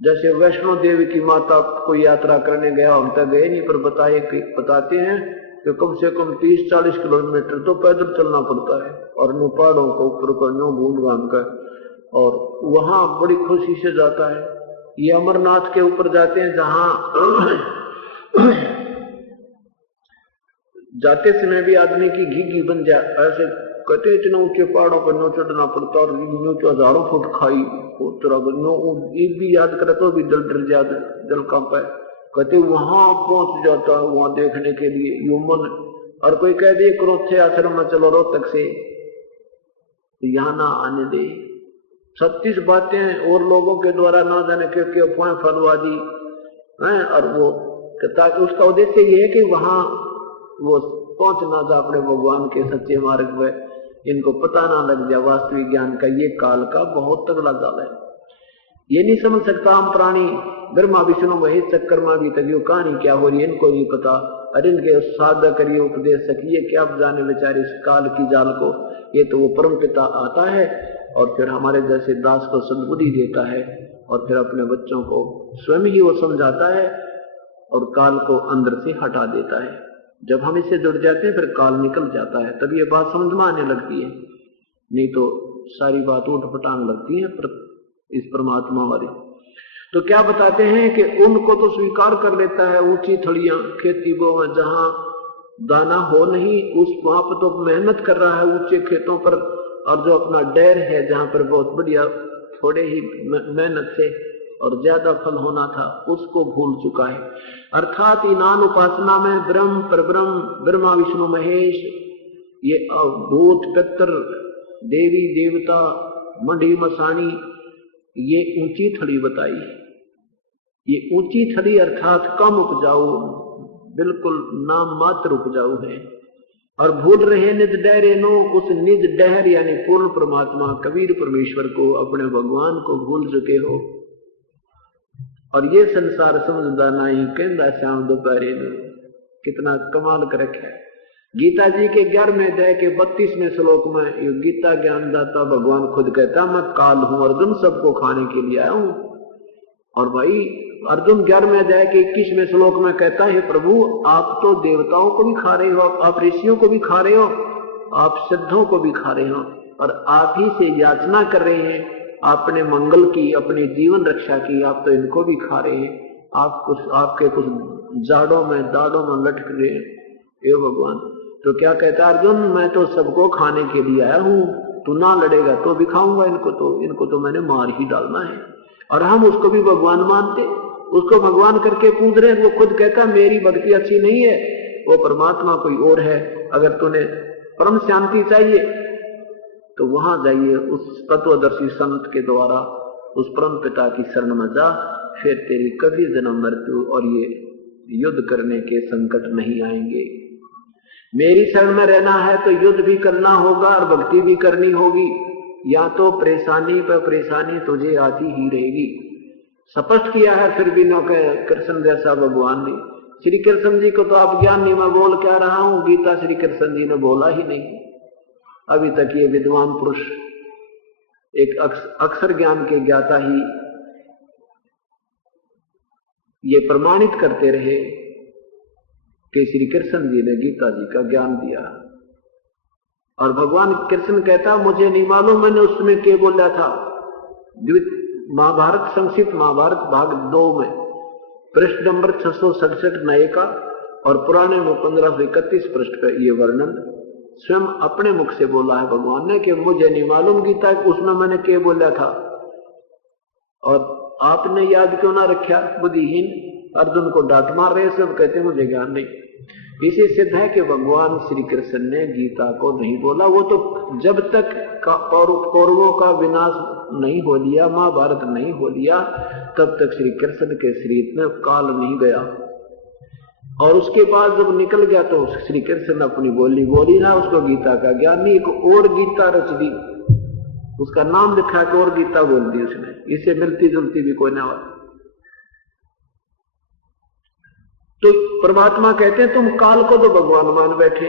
जैसे वैष्णो देवी की माता कोई यात्रा करने गया, हम तक गए नहीं, पर बताते हैं कि कम से कम 30-40 किलोमीटर तो पैदल चलना पड़ता है, और नो पहाड़ों को ऊपर कर नो बूंद बांध कर, और वहां बड़ी खुशी से जाता है। ये अमरनाथ के ऊपर जाते हैं, जहां जाते समय भी आदमी की घी बन जाए, ऐसे कहते इतने ऊंचे पहाड़ों पर नो चढ़ना पड़ता, और नो 1000 फुट खाई भी याद करे तो भी जल कांपा है। कहते वहां पहुंच जाता है, वहां देखने के लिए ह्यूमन। और कोई कह दे क्रोथे आश्रम में चलो रोहतक से, यहां ना आने दे, 36 बातें और लोगों के द्वारा ना जाने क्योंकि अफवाह फलवादी हैं। और वो ताकि उसका उद्देश्य ये है कि वहां वो पहुंचना था अपने भगवान के सच्चे मार्ग में, इनको पता ना लग जाए वास्तविक ज्ञान का। ये काल का बहुत तगड़ा जाल है, ये नहीं समझ सकता हम प्राणी ब्रह्मा विष्णु महेश चक्रमा भी तक यो कहानी क्या हो रही है इनको नहीं पता। अरे इनके साधक करिए उपदेश सकिए क्या जाने बेचारे इस काल की जाल को। ये तो वो परम पिता आता है और फिर हमारे जैसे दास को सद्बुद्धि देता है और फिर अपने बच्चों को स्वयं ही वो समझाता है और काल को अंदर से हटा देता है। जब हम इससे जुड़ जाते हैं फिर काल निकल जाता है, तब ये बात समझ में आने लगती है, नहीं तो सारी बात उठ पटांग लगती है इस परमात्मा वाली। तो क्या बताते हैं कि उनको तो स्वीकार कर लेता है, ऊंची थड़ियां खेती बो जहां दाना हो नहीं उस वहां पर तो मेहनत कर रहा है ऊंचे खेतों पर, और जो अपना डेर है जहां पर बहुत बढ़िया थोड़े ही मेहनत से और ज्यादा फल होना था उसको भूल चुका है। अर्थात इनान उपासना में ब्रह्म परब्रह्म ब्रह्मा विष्णु महेश ये भूत पितर देवी देवता मंडी मसाणी ये ऊंची थड़ी बताई। ये ऊंची थड़ी अर्थात कम उपजाऊ, बिल्कुल नाम मात्र उपजाऊ है। और भूल रहे निज डहरे नो, उस निज डहर यानी पूर्ण परमात्मा कबीर परमेश्वर को अपने भगवान को भूल चुके हो। और ये संसार समझदा नहीं कहंदा श्याम दोपहरे नो, कितना कमाल कर रखा है। गीता जी के 11वें अध्याय के 32वें श्लोक में ये गीता ज्ञानदाता भगवान खुद कहता मैं काल हूं अर्जुन सबको खाने के लिए आया हूं। और भाई अर्जुन 11वें अध्याय के 21वें श्लोक में कहता है प्रभु आप तो देवताओं को भी खा रहे हो, आप ऋषियों को भी खा रहे हो, आप सिद्धों को भी खा रहे हो और आप ही से याचना कर रहे हैं आपने मंगल की अपने जीवन रक्षा की, आप तो इनको भी खा रहे हैं। आप कुछ आपके कुछ जाड़ों में दाड़ों में लटक रहे हैं हे भगवान। तो क्या कहता अर्जुन मैं तो सबको खाने के लिए आया हूं, तू ना लड़ेगा तो भी खाऊंगा इनको तो मैंने मार ही डालना है। और हम उसको भी भगवान मानते, उसको भगवान करके पूज रहे हैं। वो खुद कहता मेरी भक्ति अच्छी नहीं है, वो परमात्मा कोई और है। अगर तूने परम शांति चाहिए तो वहां जाइए उस तत्वदर्शी संत के द्वारा उस परम पिता की शरण में जा, फिर तेरी कभी जन्म मृत्यु और ये युद्ध करने के संकट नहीं आएंगे। मेरी शरण में रहना है तो युद्ध भी करना होगा और भक्ति भी करनी होगी, या तो परेशानी पर परेशानी तुझे आती ही रहेगी। स्पष्ट किया है फिर भी न कृष्ण जैसा भगवान ने। श्री कृष्ण जी को तो आप ज्ञान नहीं मैं बोल क्या रहा हूं, गीता श्री कृष्ण जी ने बोला ही नहीं। अभी तक ये विद्वान पुरुष एक अक्षर ज्ञान के ज्ञाता ही ये प्रमाणित करते रहे कि श्री कृष्ण जी ने गीता जी का ज्ञान दिया। और भगवान कृष्ण कहता मुझे नहीं मालूम मैंने उसमें क्या बोला था। महाभारत संक्षिप्त महाभारत भाग 2 में पृष्ठ नंबर 667 नए का और पुराने में 1531 पृष्ठ का ये वर्णन स्वयं अपने मुख से बोला है भगवान ने कि मुझे नहीं मालूम गीता उसमें मैंने क्या बोला था और आपने याद क्यों ना रखा। बुद्धिहीन अर्जुन को डांट मार रहे सब कहते मुझे ज्ञान नहीं। इसे सिद्ध है कि भगवान श्री कृष्ण ने गीता को नहीं बोला। वो तो जब तक कौरवों का विनाश नहीं हो लिया, महाभारत नहीं हो लिया, तब तक श्री कृष्ण के शरीर में काल नहीं गया। और उसके बाद जब निकल गया तो श्री कृष्ण अपनी बोली ना, उसको गीता का ज्ञान नहीं। एक और गीता रच दी, उसका नाम लिखा कि और गीता बोल दी उसने, इससे मिलती जुलती भी कोई ना हो। तो परमात्मा कहते हैं तुम काल को तो भगवान मान बैठे,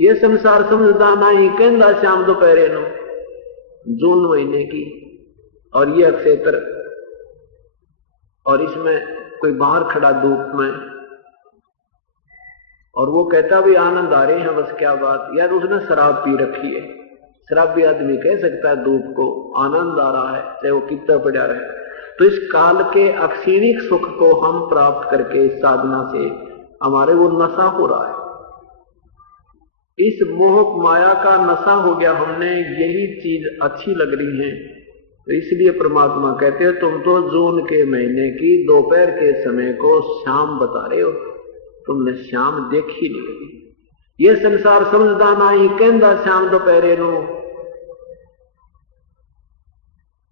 ये संसार समझदा नहीं कहंदा श्याम दोपहरे नो। जून महीने की और ये अक्षेत्र और इसमें कोई बाहर खड़ा धूप में और वो कहता भी आनंद आ रहे हैं बस क्या बात। यार उसने शराब पी रखी है, शराबी आदमी कह सकता है धूप को आनंद आ रहा है चाहे वो कितना पड़ा रहे। तो इस काल के अक्षीणिक सुख को हम प्राप्त करके इस साधना से हमारे वो नशा हो रहा है, इस मोह माया का नशा हो गया। हमने यही चीज अच्छी लग रही है तो इसलिए परमात्मा कहते हैं तुम तो जून के महीने की दोपहर के समय को शाम बता रहे हो, तुमने शाम देखी नहीं। ये संसार समझदा नहीं कहंदा श्याम दोपहरे नो।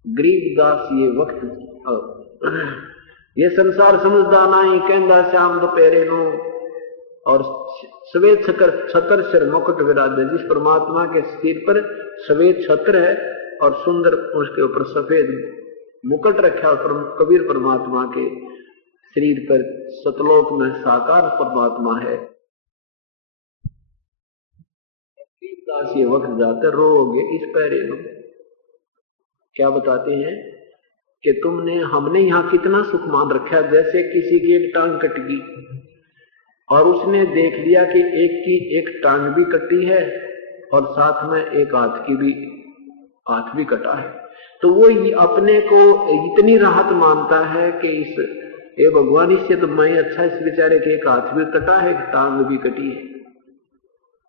गरीबदास ये वक्त ये संसार समझदा नहीं कहंदा श्याम दोपहरे नो, और सफेद छतर सिर मुकुट विराजे। जिस परमात्मा के सिर पर सफेद छत्र है और सुंदर उसके ऊपर सफेद मुकुट रखा, और कबीर परमात्मा के शरीर पर सतलोक में साकार परमात्मा है। गरीबदास ये वक्त जाकर रोओगे इस पैरे नो। क्या बताते हैं कि हमने यहाँ कितना सुख मान रखा, जैसे किसी की एक टांग कट गई और उसने देख लिया कि एक की एक टांग भी कटी है और साथ में एक हाथ भी कटा है, तो वो अपने को इतनी राहत मानता है कि ये भगवान, इससे तो मैं अच्छा, इस बेचारे के एक हाथ भी कटा है, एक टांग भी कटी है।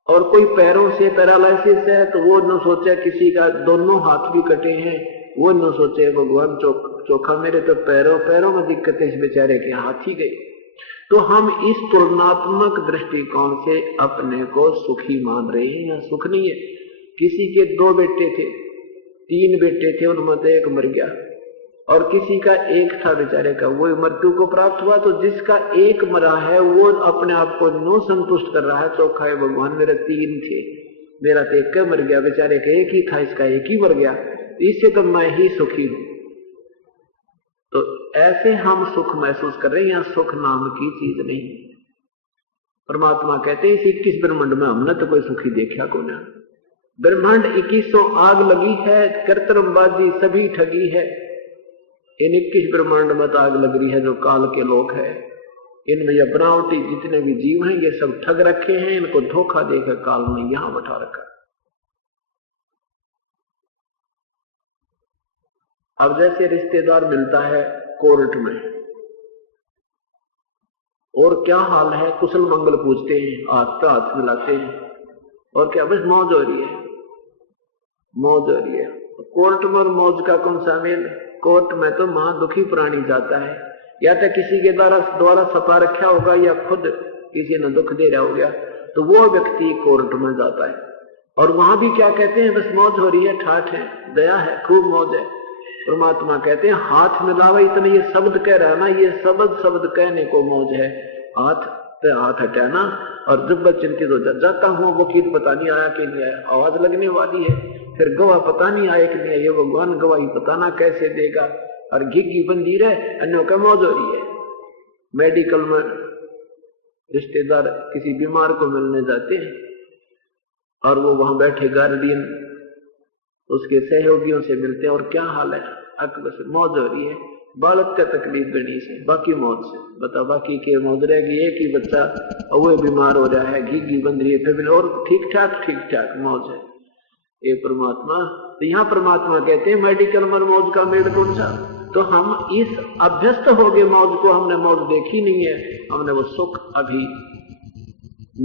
और कोई पैरों से पैरालिसिस है तो वो न सोचे किसी का दोनों हाथ भी कटे हैं, वो न सोचे भगवान चोखा मेरे तो पैरों में दिक्कत है, इस बेचारे के हाथ ही गए। तो हम इस तुलनात्मक दृष्टिकोण से अपने को सुखी मान रहे हैं, या सुख नहीं है। किसी के 2 बेटे थे, 3 बेटे थे, उनमें से एक मर गया, और किसी का एक था बेचारे का, वो मृत्यु को प्राप्त हुआ। तो जिसका एक मरा है वो अपने आप को नो संतुष्ट कर रहा है, चौखा है भगवान मेरे 3 थे, मेरा तो एक मर गया, बेचारे का एक ही था, इसका एक ही मर गया, इससे तो मैं ही सुखी हूं। तो ऐसे हम सुख महसूस कर रहे हैं, यहाँ सुख नाम की चीज नहीं। परमात्मा कहते हैं इस 21 ब्रह्मांड में हमने तो कोई सुखी देखा को ना। ब्रह्मांड 2100 आग लगी है, कर्तरमबाजी सभी ठगी है। इन 21 ब्रह्मांड में तो आग लग रही है जो काल के लोग है। इनमें यह बनावटी जितने भी जीव हैं ये सब ठग रखे हैं, इनको धोखा देकर काल में यहां बैठा रखा। अब जैसे रिश्तेदार मिलता है कोर्ट में, और क्या हाल है, कुशल मंगल पूछते हैं, हाथ पे हाथ मिलाते हैं, और क्या बस मौज हो रही है, मौज हो रही है। कोर्ट में और मौज का कौन सा मेल? कोर्ट में तो महा दुखी प्राणी जाता है, या तो किसी के द्वारा छपा रखा होगा, या खुद किसी ने दुख दे रहा हो गया, तो वो व्यक्ति कोर्ट में जाता है। और वहां भी क्या कहते हैं, बस मौज हो रही है, ठाठ है, दया है, खूब मौज है। परमात्मा कहते हैं हाथ मिलावा, इतने ये शब्द कह रहा है ना, ये शब्द कहने को मौज है। हाथ पे हाथ हटाना, और जब मैं चिंतित हो जाता हूँ, वकील पता नहीं आया कि नहीं आया, आवाज लगने वाली है, फिर गवाह पता नहीं आया कि नहीं आया, ये भगवान गवाही पता ना कैसे देगा, और घिग्गी बंदी रहे, अन्यों का मौज हो रही है। मेडिकल में रिश्तेदार किसी बीमार को मिलने जाते हैं, और वो वहां बैठे गार्डियन उसके सहयोगियों से मिलते हैं, और क्या हाल है, बस मौज हो रही है, बालक का तकलीफ गणी से, बाकी मौज से, बता बाकी के मौज रहेगी, एक ही बच्चा और वो बीमार हो रहा है, घिग्गी बंद रही है, फिर और ठीक ठाक मौज है। ये परमात्मा, तो यहाँ परमात्मा कहते हैं मेडिकल में मौज का मेल कौन सा? तो हम इस अभ्यस्त हो गए मौज को, हमने मौज देखी नहीं है, हमने वो सुख अभी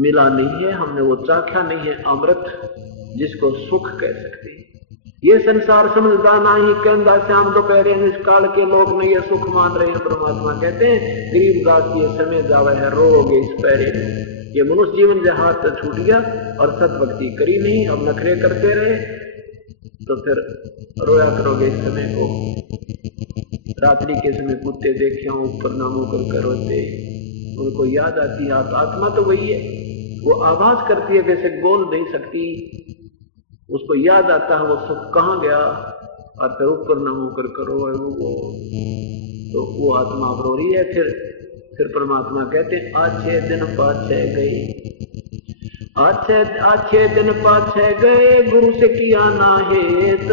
मिला नहीं है, हमने वो चाखा नहीं है, अमृत जिसको सुख कह सकते हैं। ये संसार समझदा नहीं कहंदा श्याम दोपहरे, इस काल के लोग ने ये सुख मान रहे हैं। परमात्मा कहते हैं गरीबदास ये समय जावे है, रोओगे इस पैरे। ये मनुष्य जीवन जो हाथ से छूट गया और सतभक्ति करी नहीं, अब नखरे करते रहे, तो फिर रोया करोगे इस समय को। रात्रि के समय कुत्ते देखे ऊपर नामों कर रोते, उनको याद आती है, आत्मा तो वही है, वो आवाज करती है, वैसे बोल नहीं सकती, उसको याद आता है वो सुख कहाँ गया, और फिर ऊपर न होकर करो वो, तो वो आत्मा रो रही है। फिर परमात्मा कहते हैं अच्छे दिन पाछे गए, अच्छे दिन पाछे गए, गुरु से किया ना हेत,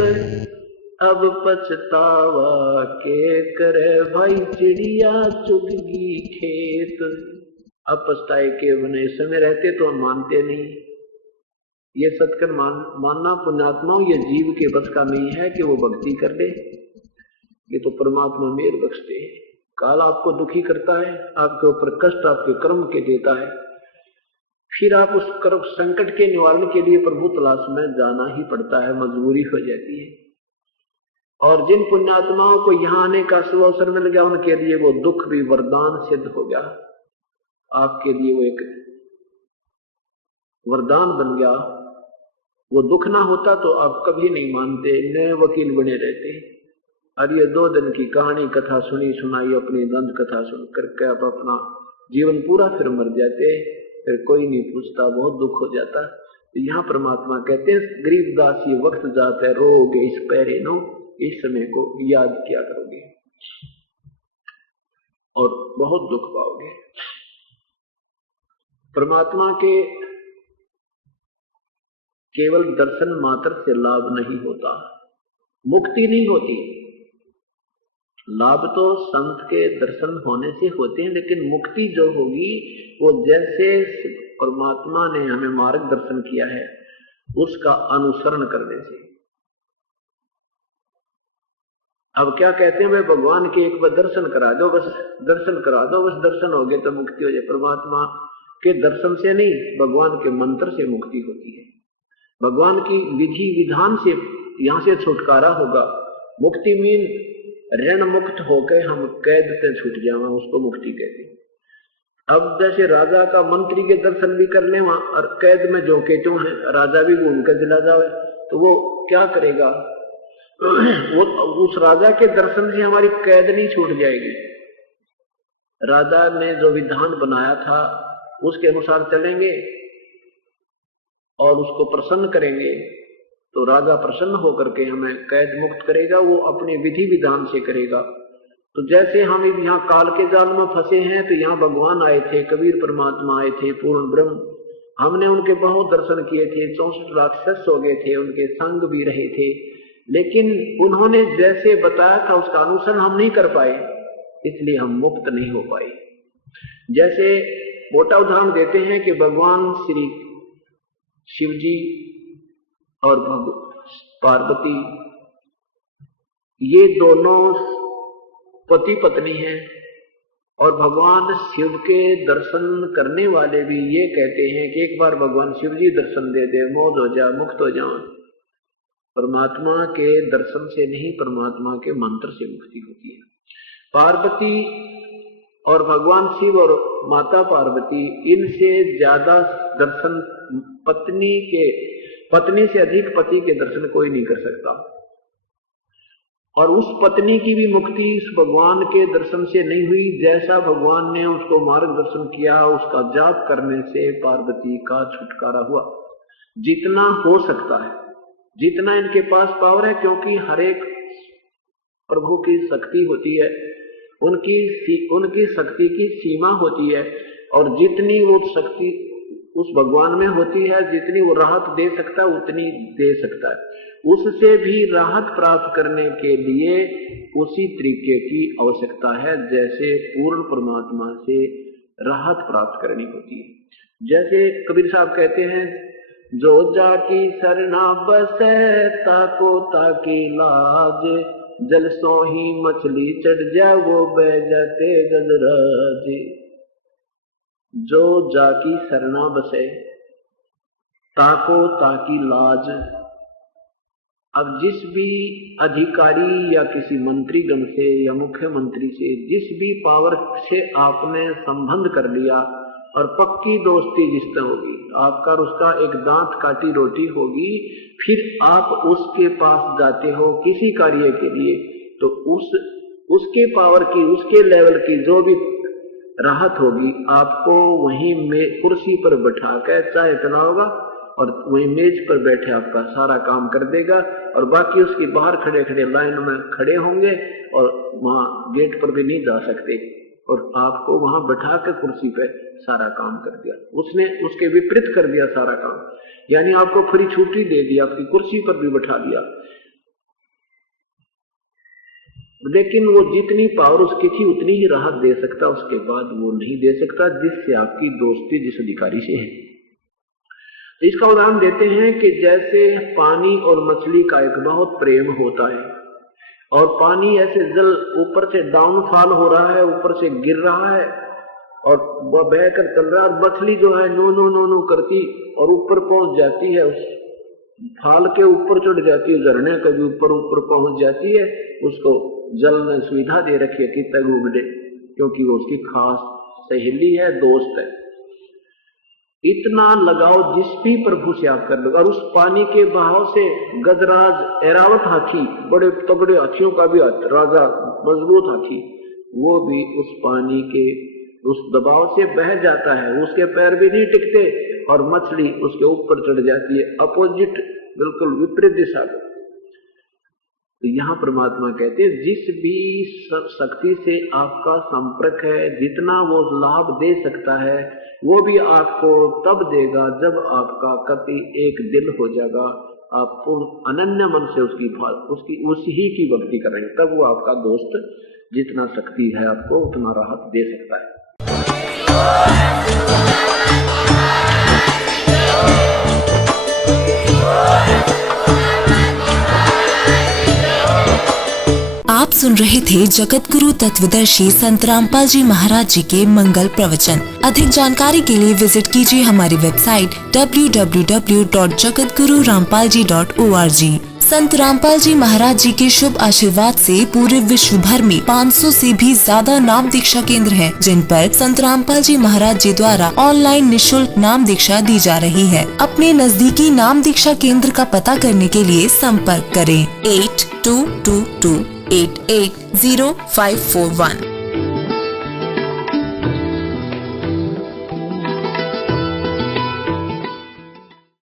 अब पछतावा के करे भाई, चिड़िया चुगगी खेत। अब पछताए के बने समय रहते तो हम मानते नहीं, ये सत्कर मानना पुण्यात्मा, ये जीव के बस का नहीं है कि वो भक्ति कर ले, ये तो परमात्मा मेर बख्शते हैं। काल आपको दुखी करता है, आपके ऊपर कष्ट आपके कर्म के देता है, फिर आप उस कर्म संकट के निवारण के लिए प्रभु तलाश में जाना ही पड़ता है, मजबूरी हो जाती है। और जिन पुण्यात्माओं को यहाँ आने का शुभ अवसर मिल गया, उनके लिए वो दुख भी वरदान सिद्ध हो गया, आपके लिए वो एक वरदान बन गया। वो दुख ना होता तो आप कभी नहीं मानते, नए वकील बने रहते, और ये 2 दिन की कहानी कथा सुनी सुनाई, अपनी दंत कथा सुन करके आप अपना जीवन पूरा फिर मर जाते, फिर कोई नहीं पूछता, बहुत दुख हो जाता। तो यहाँ परमात्मा कहते हैं गरीबदास ये वक्त जाता है, रोगे इस पैरे नो, इस समय को याद किया करोगे और बहुत दुख पाओगे। परमात्मा के केवल दर्शन मात्र से लाभ नहीं होता, मुक्ति नहीं होती। लाभ तो संत के दर्शन होने से होते हैं, लेकिन मुक्ति जो होगी वो जैसे परमात्मा ने हमें मार्गदर्शन किया है उसका अनुसरण करने से। अब क्या कहते हैं, भाई भगवान के एक बार दर्शन करा दो, बस दर्शन करा दो, बस दर्शन हो गए तो मुक्ति हो जाए। परमात्मा के दर्शन से नहीं, भगवान के मंत्र से मुक्ति होती है, भगवान की विधि विधान से यहां से छुटकारा होगा। मुक्ति मीन ऋण मुक्त होकर हम कैद से छूट जावा, उसको मुक्ति कहते हैं। अब जैसे राजा का मंत्री के दर्शन भी कर ले वहां, और कैद में जो के तो है, राजा भी घूम कर चला जाए तो वो क्या करेगा, वो उस राजा के दर्शन से हमारी कैद नहीं छूट जाएगी। राजा ने जो विधान बनाया था उसके अनुसार चलेंगे और उसको प्रसन्न करेंगे तो राजा प्रसन्न होकर के हमें कैद मुक्त करेगा, वो अपने विधि विधान से करेगा। तो जैसे हम यहाँ काल के जाल में फंसे हैं, तो यहाँ भगवान आए थे, कबीर परमात्मा आए थे, पूर्ण ब्रह्म, हमने उनके बहुत दर्शन किए थे, 64 राक्षस हो गए थे, उनके संग भी रहे थे, लेकिन उन्होंने जैसे बताया था उसका अनुसरण हम नहीं कर पाए, इसलिए हम मुक्त नहीं हो पाए। जैसे मोटा उदाहरण देते हैं कि भगवान श्री शिव जी और पार्वती ये दोनों पति पत्नी हैं, और भगवान शिव के दर्शन करने वाले भी ये कहते हैं कि एक बार भगवान शिव जी दर्शन दे दे, मौज हो जा, मुक्त हो जाओ। परमात्मा के दर्शन से नहीं, परमात्मा के मंत्र से मुक्ति होती है। पार्वती और भगवान शिव और माता पार्वती, इनसे ज्यादा दर्शन पत्नी से अधिक पति के दर्शन कोई नहीं कर सकता। और उस पत्नी की भी मुक्ति इस भगवान के दर्शन से नहीं हुई, जैसा भगवान ने उसको मार्गदर्शन किया, उसका जाप करने से पार्वती का छुटकारा हुआ। जितना हो सकता है, जितना इनके पास पावर है, क्योंकि हर एक प्रभु की शक्ति होती है, उनकी शक्ति की सीमा होती है, और जितनी वो शक्ति उस भगवान में होती है, जितनी वो राहत दे सकता है उतनी दे सकता है। उससे भी राहत प्राप्त करने के लिए उसी तरीके की आवश्यकता है जैसे पूर्ण परमात्मा से राहत प्राप्त करनी होती है। जैसे कबीर साहब कहते हैं, जो जाकी सरना बसे ताको ताकी लाज, जल सो ही मछली चढ़ जाए वो बह जाते गजराज। जो जाकी सरना बसे ताको ताकी लाज। अब जिस भी अधिकारी या किसी मंत्री गण से या मुख्यमंत्री से, जिस भी पावर से आपने संबंध कर लिया और पक्की दोस्ती जिससे होगी, आपका उसका एक दांत काटी रोटी होगी, फिर आप उसके पास जाते हो किसी कार्य के लिए, तो उसके पावर की, उसके लेवल की जो भी राहत होगी, आपको वहीं में कुर्सी पर बैठा कर चाय पिलाओगा और वहीं मेज पर बैठे आपका सारा काम कर देगा, और बाकी उसके बाहर खड़े खड़े लाइन में खड़े होंगे और वहां गेट पर भी नहीं जा सकते, और आपको वहां बैठा कर कुर्सी पे सारा काम कर दिया। उसने उसके विपरीत कर दिया सारा काम, यानी आपको फ्री छुट्टी दे दी, आपकी कुर्सी पर भी बैठा दिया। लेकिन वो जितनी पावर उसकी थी उतनी ही राहत दे सकता, उसके बाद वो नहीं दे सकता, जिससे आपकी दोस्ती जिस अधिकारी से है। इसका उदाहरण देते हैं कि जैसे पानी और मछली का एक बहुत प्रेम होता है, और पानी ऐसे जल ऊपर से डाउनफॉल हो रहा है, ऊपर से गिर रहा है और वह बहकर चल रहा है, और मछली जो है नो नो नो नो करती और ऊपर पहुंच जाती है, उस फाल के ऊपर चढ़ जाती है, झरने के भी ऊपर पहुंच जाती है। उसको जल ने सुविधा दे रखी है कि तक उगड़े, क्योंकि वो उसकी खास सहेली है, दोस्त है। इतना लगाओ जिस भी प्रभु से आप कर लो। और उस पानी के बहाव से गजराज ऐरावत हाथी, बड़े तगड़े हाथियों का भी राजा, मजबूत हाथी, वो भी उस पानी के उस दबाव से बह जाता है, उसके पैर भी नहीं टिकते और मछली उसके ऊपर चढ़ जाती है, अपोजिट, बिल्कुल विपरीत दिशा में। तो यहाँ परमात्मा कहते हैं जिस भी शक्ति से आपका संपर्क है, जितना वो लाभ दे सकता है वो भी आपको तब देगा जब आपका कति एक दिल हो जाएगा, आप पूर्ण अनन्य मन से उसकी उसी की भक्ति करेंगे, तब वो आपका दोस्त जितना शक्ति है आपको उतना राहत दे सकता है। आप सुन रहे थे जगत गुरु तत्वदर्शी संत रामपाल जी महाराज जी के मंगल प्रवचन। अधिक जानकारी के लिए विजिट कीजिए हमारी वेबसाइट www.jagatgururampalji.org। संत रामपाल जी महाराज जी के शुभ आशीर्वाद से पूरे विश्व भर में 500 से भी ज्यादा नाम दीक्षा केंद्र हैं, जिन पर संत रामपाल जी महाराज जी द्वारा ऑनलाइन निशुल्क नाम दीक्षा दी जा रही है। अपने नजदीकी नाम दीक्षा केंद्र का पता करने के लिए संपर्क करें 8222880541।